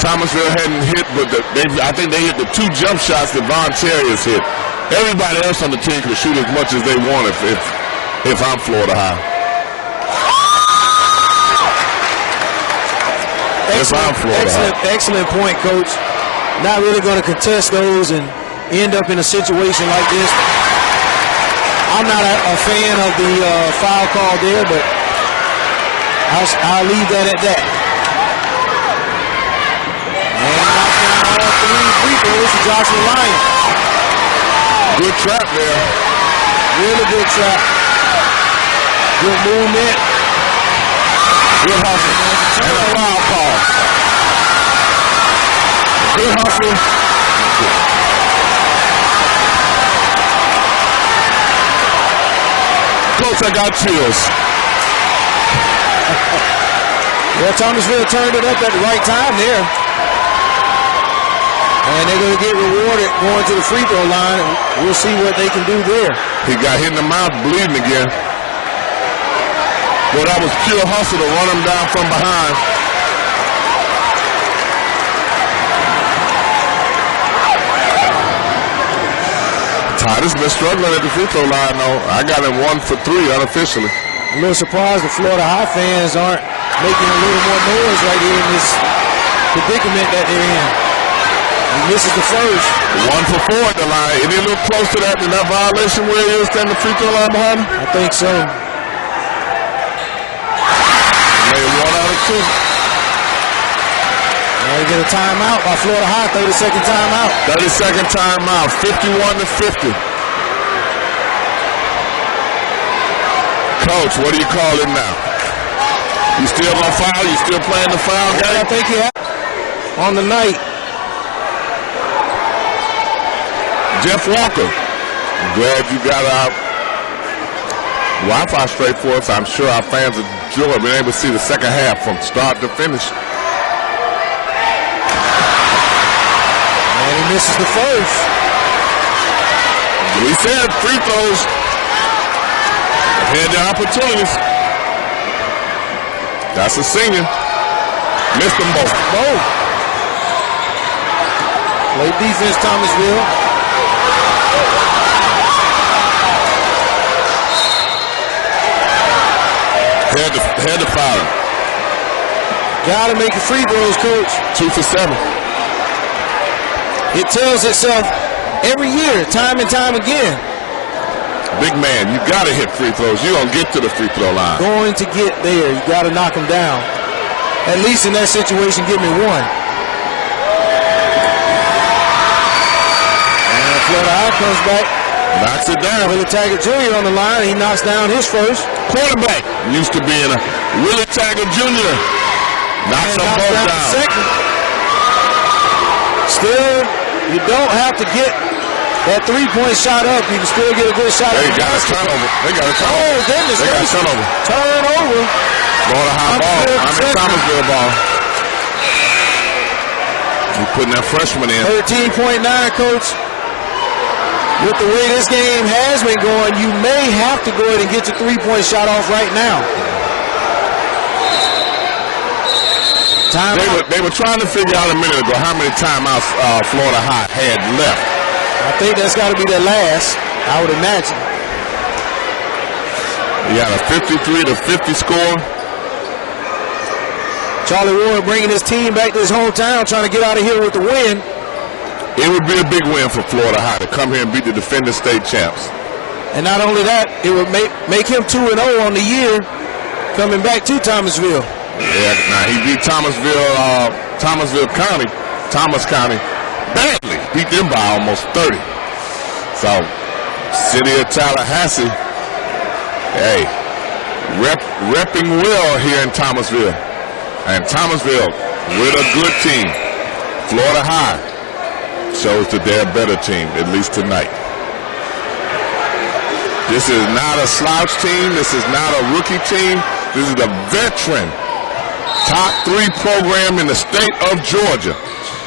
Thomasville hadn't hit, but I think they hit the 2 jump shots that Von Terriers hit. Everybody else on the team can shoot as much as they want if I'm Florida High. Excellent point, Coach. Not really going to contest those and end up in a situation like this. I'm not a fan of the foul call there, but I'll leave that at that. And knocked down all 3 free throws to Joshua Lyon. Good trap there. Really good trap. Good movement. Good hustle. And a foul call. Good hustle. Coach, I got chills. Well, Thomasville turned it up at the right time there. And they're going to get rewarded going to the free throw line, and we'll see what they can do there. He got hit in the mouth, bleeding again. Well, that was pure hustle to run him down from behind. Titus been struggling at the free throw line, though. I got him 1 for 3 unofficially. A little surprised the Florida High fans aren't making a little more noise right here in this predicament that they're in. He misses the first. 1 for 4 at the line. Is he a little close to that in that violation where he is standing the free throw line behind him? I think so. Made 1 out of 2. Now they get a timeout by Florida High, 30-second timeout. 30-second timeout, 51-50. Coach, what do you call it now? You still gonna foul? You still playing the foul game? I think he has on the night. Jeff Walker, I'm glad you got our Wi-Fi straight for us. I'm sure our fans enjoy being able to see the second half from start to finish. And he misses the first. We said free throws had the opportunities. That's a senior. Missed them both. Play defense, Thomasville. Had to foul him. Got to make the free throws, Coach. 2 for 7. It tells itself every year, time and time again. Big man, you got to hit free throws. You're going to get to the free throw line. Going to get there. You got to knock them down. At least in that situation, give me 1. And Florida High comes back. Knocks it down. Willie Taggart Jr. on the line. He knocks down his first. Quarterback used to being a Willie Taggart Jr. Knocks them both down. Second. Still, you don't have to get that 3-point shot up. You can still get a good shot. They got a turnover. Oh, goodness. They got a turnover. Turnover. Florida High ball. I'm in Thomasville ball. You putting that freshman in. 13.9, Coach. With the way this game has been going, you may have to go ahead and get your 3-point shot off right now. They were trying to figure out a minute ago how many timeouts Florida High had left. I think that's got to be their last, I would imagine. You got a 53-50 score. Charlie Ward bringing his team back to his hometown, trying to get out of here with the win. It would be a big win for Florida High to come here and beat the defending state champs. And not only that, it would make him 2-0 on the year coming back to Thomasville. Yeah, now he beat Thomas County, badly. Beat them by almost 30. So, city of Tallahassee, hey, repping well here in Thomasville. And Thomasville with a good team. Florida High Shows that they're a better team, at least tonight. This is not a slouch team. This is not a rookie team. This is a veteran top 3 program in the state of Georgia.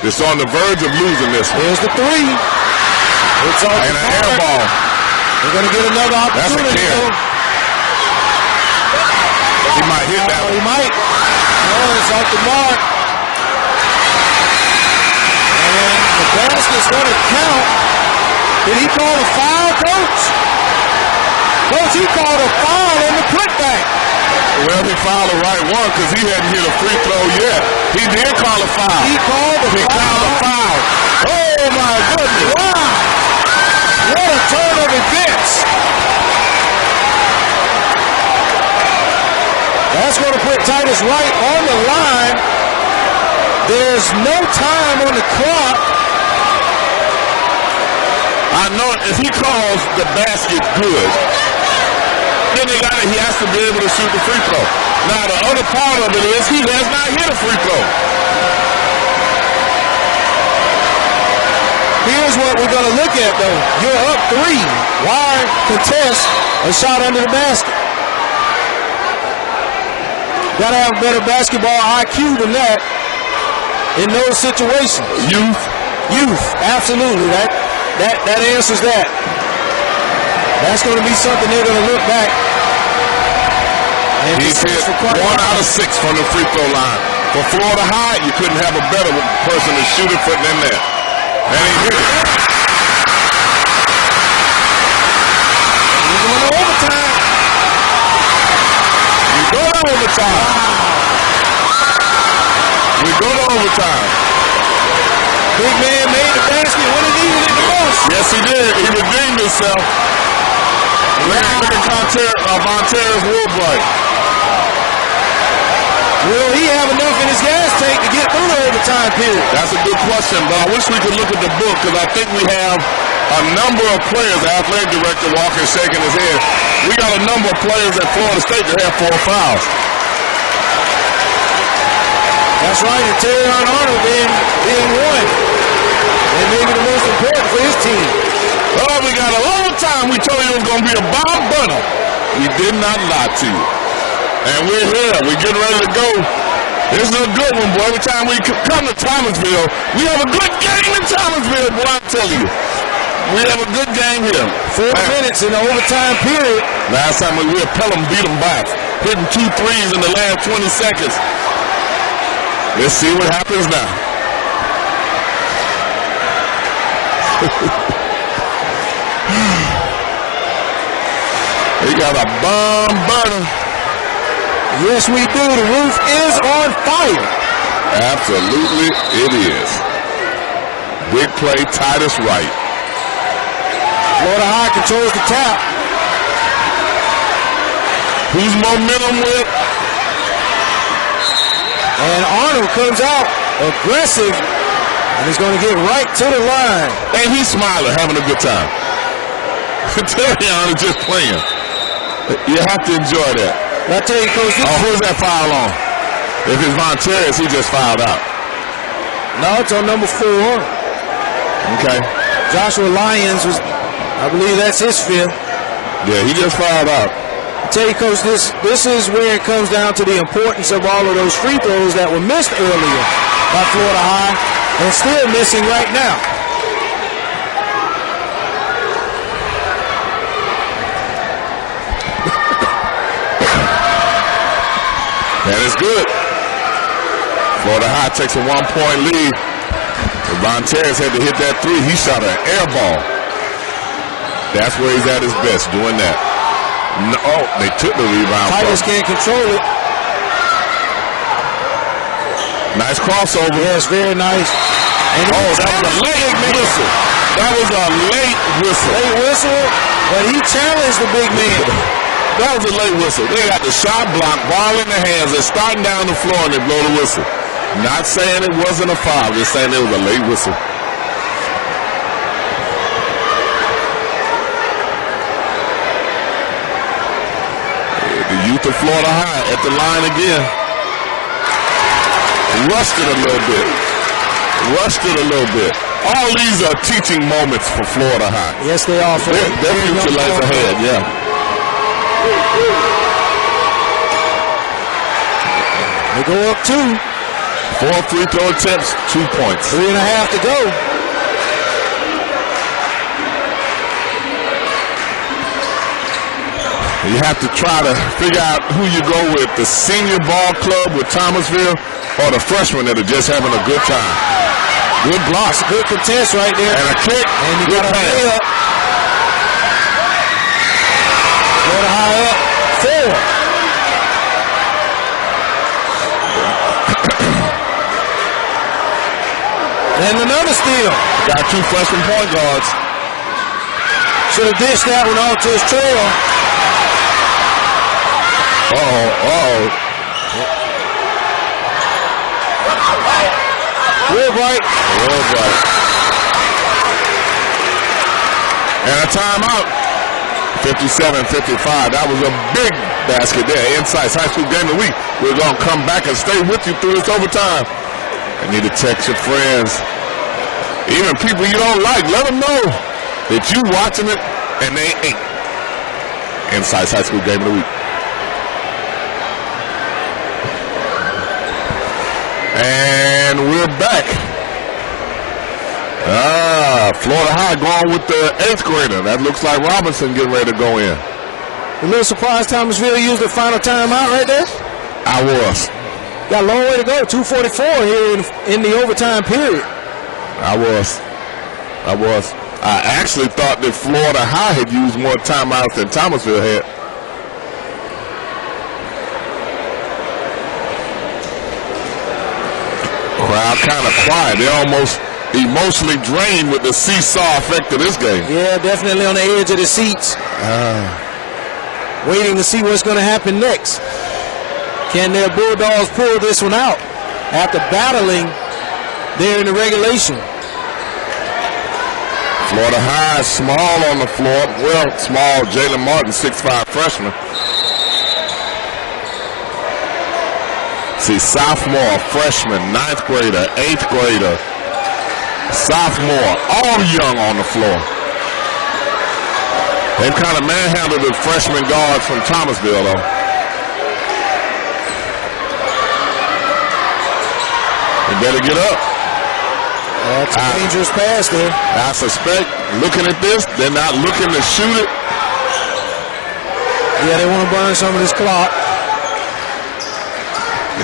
It's on the verge of losing this one. Here's the 3. It's off and an air ball. They're going to get another opportunity. That's a carry. He might hit that one. He might. Oh, it's off the mark. And the basket's going to count. Did he call a foul, Coach? Coach, he called a foul on the putback. Well, he fouled the right one because he hadn't hit a free throw yet. He did call a foul. He called a foul. Oh, my goodness. Wow. What a turn of events. That's going to put Titus Wright on the line. There's no time on the clock. I know if he calls the basket good, then he has to be able to shoot the free throw. Now, the other part of it is he has not hit a free throw. Here's what we're going to look at, though. You're up 3. Why contest a shot under the basket? Got to have a better basketball IQ than that in those situations. Youth, absolutely. That answers that. That's going to be something they're going to look back. And he's hit 1 out of 6 from the free throw line. For Florida High, you couldn't have a better person to shoot it putting in there. And he hit it. We're going to overtime. We go to overtime. We go to overtime. Big man made the basket when he needed it the most. Yes, he did. He redeemed himself. Look at Montero's Woodard. Will he have enough in his gas tank to get through the overtime period? That's a good question, but I wish we could look at the book because I think we have a number of players. The athletic director Walker is shaking his head. We got a number of players at Florida State that have 4 fouls. That's right, and Terry Arnold being one. And maybe the most important for his team. Oh, we got a long time. We told you it was going to be a bomb burner. We did not lie to you. And we're here. We're getting ready to go. This is a good one, boy. Every time we come to Thomasville, we have a good game in Thomasville, boy, I tell you. We have a good game here. 4 minutes in the overtime period. Last time we were Pelham beat them back, hitting 2 threes in the last 20 seconds. Let's see what happens now. We got a bomb burner. Yes, we do. The roof is on fire. Absolutely, it is. Big play, Titus Wright. Florida High controls the tap. Who's momentum with? And Arnold comes out aggressive, and he's going to get right to the line. And he's smiling, having a good time. Tell you, Arnold just playing. You have to enjoy that. I tell you, Coach. Who's that foul on? If it's Monteros, he just fouled out. No, it's on number 4. Okay. Joshua Lyons was, I believe that's his 5th. Yeah, he just fouled out. I tell you, Coach, this is where it comes down to the importance of all of those free throws that were missed earlier by Florida High and still missing right now. That is good. Florida High takes a 1-point lead. Monteros had to hit that 3. He shot an air ball. That's where he's at his best, doing that. No, they took the rebound. Titus can't control it. Nice crossover. Yes, very nice. And that was a late whistle. That was a late whistle. Late whistle, but he challenged the big man. That was a late whistle. They got the shot block, ball in their hands. They're starting down the floor and they blow the whistle. Not saying it wasn't a foul. Just saying it was a late whistle. The youth of Florida High at the line again. Rushed it a little bit. all these are teaching moments for Florida High. Yes, they are. Their future lies ahead, yeah. They go up 2. 4 free throw attempts, 2 points. 3.5 to go. You have to try to figure out who you go with, the senior ball club with Thomasville or the freshmen that are just having a good time. Good blocks. Good contest right there. And a kick. And you good got a pass. layup. Florida High up 4. And another steal. Got 2 freshman point guards. Should have dished that one off to his trail. Woodard. And a timeout. 57-55. That was a big basket there. INSiiGHTS High School Game of the Week. We're going to come back and stay with you through this overtime. I need to text your friends. Even people you don't like, let them know that you watching it and they ain't. INSiiGHTS High School Game of the Week. And we're back. Florida High going with the 8th grader. That looks like Robinson getting ready to go in. A little surprised Thomasville used the final timeout right there. I was. Got a long way to go. 2:44 here in the overtime period. I was. I actually thought that Florida High had used more timeouts than Thomasville had. Crowd kind of quiet. They're almost emotionally drained with the seesaw effect of this game. Yeah, definitely on the edge of the seats. Waiting to see what's going to happen next. Can their Bulldogs pull this one out after battling there in the regulation? Florida High is small on the floor. Well, small. Jalen Martin, 6'5" freshman. See, sophomore, freshman, 9th grader, 8th grader, sophomore, all young on the floor. They've kind of manhandled the freshman guards from Thomasville, though. They better get up. That's a dangerous pass there. I suspect, looking at this, they're not looking to shoot it. Yeah, they want to burn some of this clock.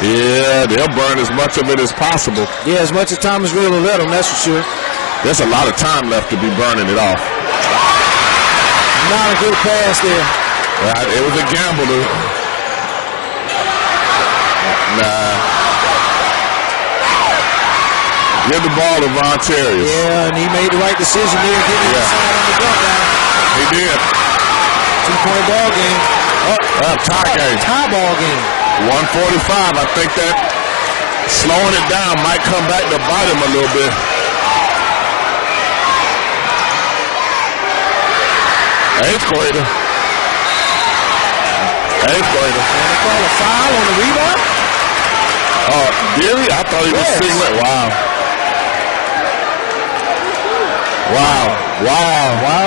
Yeah, they'll burn as much of it as possible. Yeah, as much as Thomasville will let them, that's for sure. There's a lot of time left to be burning it off. Not a good pass there. Right, it was a gamble. Give the ball to Vonterius. Yeah, and he made the right decision there, getting inside on the dump down. He did. 2-point ball game. Tie game. Tie ball game. 145. I think that slowing it down might come back to bite him a little bit. Eighth grader. And they call a foul on the rebound? Did he? I thought he was singling. Wow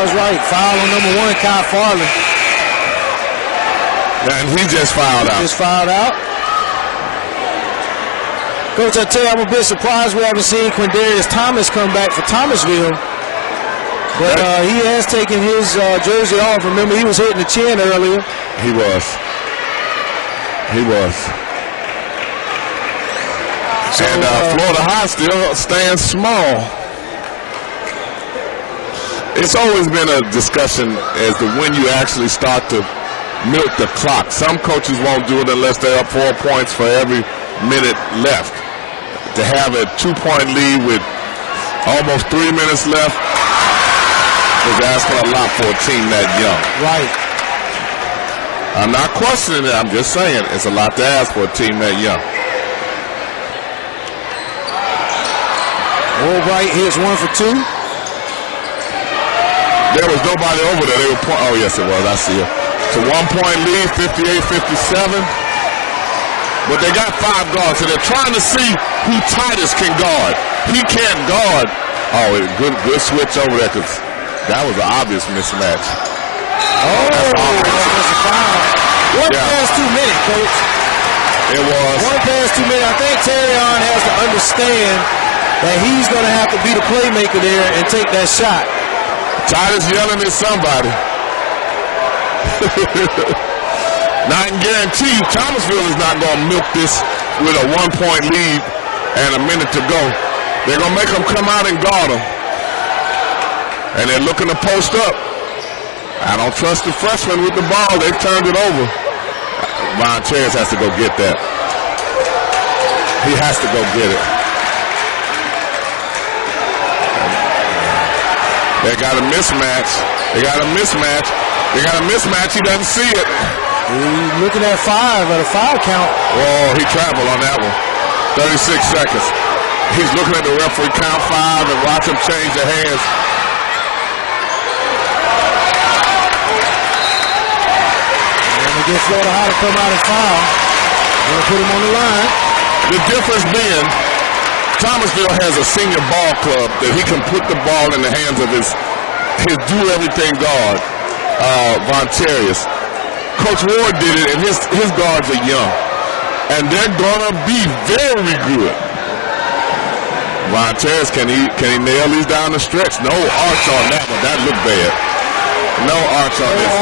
is right. Foul on number 1, Kyle Farley. And he just fouled out. Coach, I tell you, I'm a bit surprised we haven't seen Quindarius Thomas come back for Thomasville. But he has taken his jersey off. Remember, he was hitting the chin earlier. He was. So, and Florida High still stands small. It's always been a discussion as to when you actually start to milk the clock. Some coaches won't do it unless they're up 4 points for every minute left. To have a 2-point lead with almost 3 minutes left is asking a lot for a team that young. Right. I'm not questioning it. I'm just saying it's a lot to ask for a team that young. Wright hits 1 for 2. There was nobody over there. They were oh, yes, it was. I see it. It's a 1-point lead, 58-57. But they got 5 guards, so they're trying to see who Titus can guard. He can't guard a Oh, good switch over there because that was an obvious mismatch. Oh, that's a foul. One pass too many, Coach. It was. One pass too many. I think Terrion has to understand that he's going to have to be the playmaker there and take that shot. Titus yelling at somebody. Now I can guarantee you Thomasville is not going to milk this with a 1-point lead and a minute to go. They're going to make them come out and guard them. And they're looking to post up. I don't trust the freshman with the ball. They've turned it over. Montez has to go get that. He has to go get it. They got a mismatch. He doesn't see it. He's looking at 5 at a foul count. Oh, he traveled on that one. 36 seconds. He's looking at the referee count 5 and watch him change the hands. And they get Florida High to come out and foul. They're going to put him on the line. The difference being, Thomasville has a senior ball club that he can put the ball in the hands of his do-everything guard, Vontarius. Coach Ward did it, and his guards are young. And they're going to be very good. Vontarius, can he nail these down the stretch? No arch on that one. That looked bad. No arch on this.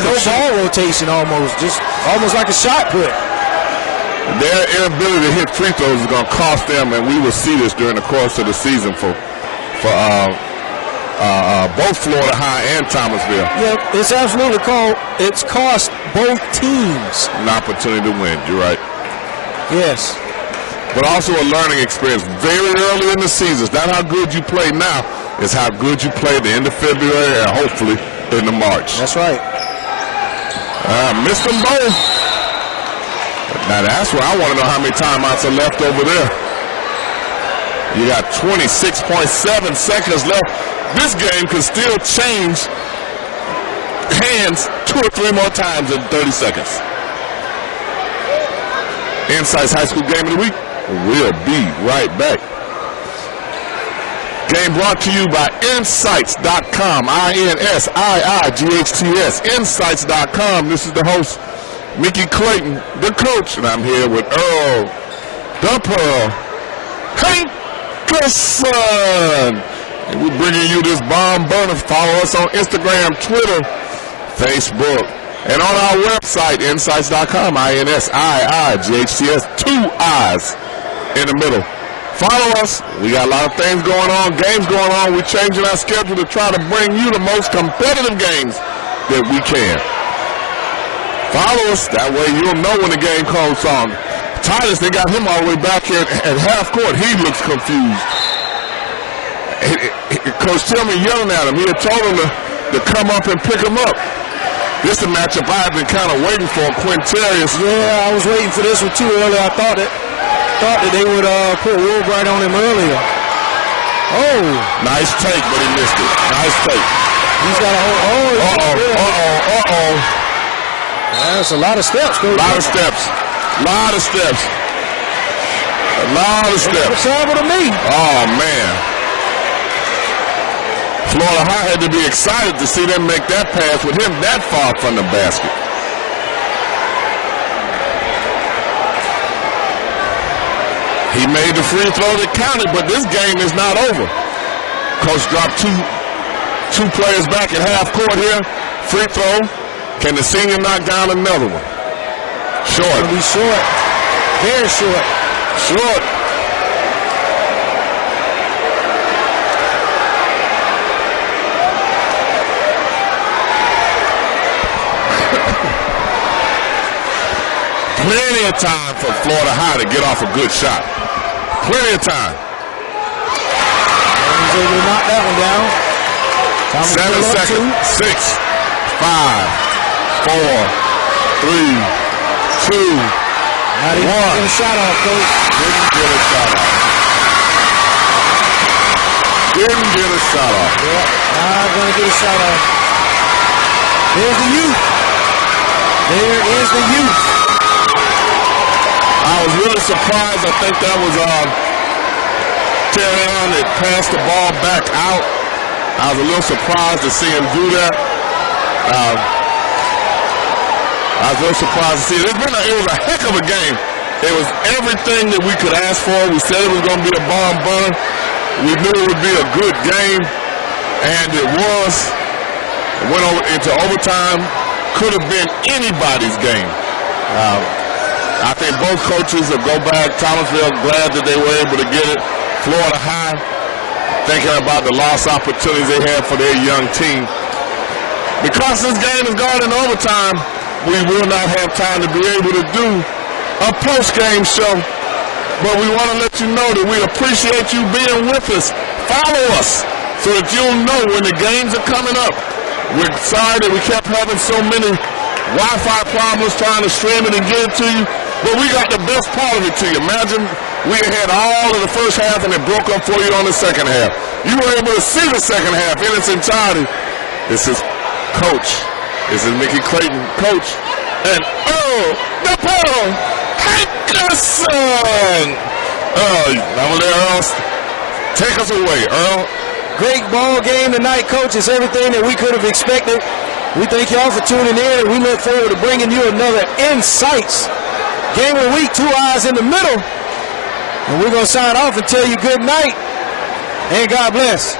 No ball rotation almost. Just almost like a shot put. Their inability to hit free throws is going to cost them, and we will see this during the course of the season for both Florida High and Thomasville. Yeah, it's absolutely it's cost both teams an opportunity to win. You're right. Yes. But also a learning experience very early in the season. It's not how good you play now. It's how good you play at the end of February and hopefully into March. That's right. Missed them both. Now that's where I want to know how many timeouts are left over there. You got 26.7 seconds left. This game could still change hands 2 or 3 more times in 30 seconds. INSiiGHTS High School Game of the Week. We'll be right back. Game brought to you by INSiiGHTS.com. INSiiGHTS. INSiiGHTS.com. This is the host, Mickey Clayton, the coach, and I'm here with Earl, the Pearl, Hankerson. And we're bringing you this bomb burner. Follow us on Instagram, Twitter, Facebook, and on our website, INSiiGHTS.com. INSiiGHTS. 2 I's in the middle. Follow us. We got a lot of things going on, games going on. We're changing our schedule to try to bring you the most competitive games that we can. Follow us. That way you'll know when the game comes on. Titus, they got him all the way back here at half court. He looks confused. Coach Tillman yelling at him. He had told him to come up and pick him up. This is a matchup I have been kind of waiting for, Quintarius. Yeah, I was waiting for this one too earlier. I thought that they would put Woodard on him earlier. Oh. Nice take, but he missed it. Nice take. He's got a whole, Uh-oh. That's a lot of steps, Coach. A lot of steps. Travel to me. Oh, man. Florida High had to be excited to see them make that pass with him that far from the basket. He made the free throw that counted, but this game is not over. Coach dropped two players back at half court here. Free throw. Can the senior knock down another one? Short. It'll be short. Very short. Short. Plenty of time for Florida High to get off a good shot. Plenty of time. And he's able to knock that one down. 7 seconds. 6, 5, 4, 3, 2, 1. Not even getting a shot off, Coach. Didn't get a shot off. Yeah, not going to get a shot off. There's the youth. There is the youth. I was really surprised. I think that was Terrion that passed the ball back out. I was a little surprised to see him do that. I was a little surprised to see it. It was a heck of a game. It was everything that we could ask for. We said it was going to be a barn burner. We knew it would be a good game, and it was. It went into overtime. Could have been anybody's game. I think both coaches will go back. Thomasville glad that they were able to get it. Florida High thinking about the lost opportunities they had for their young team. Because this game is going in overtime, we will not have time to be able to do a post-game show. But we want to let you know that we appreciate you being with us. Follow us so that you'll know when the games are coming up. We're sorry that we kept having so many Wi-Fi problems trying to stream it and get it to you, but we got the best part of it to you. Imagine we had all of the first half and it broke up for you on the second half. You were able to see the second half in its entirety. This is Coach. This is Mickey Clayton, Coach, and Earl the Pearl Hankerson. Now let Earl take us away, Earl. Great ball game tonight, Coach. It's everything that we could have expected. We thank y'all for tuning in, and we look forward to bringing you another INSiiGHTS Game of the Week, 2 Eyes in the middle. And we're going to sign off and tell you good night, and God bless.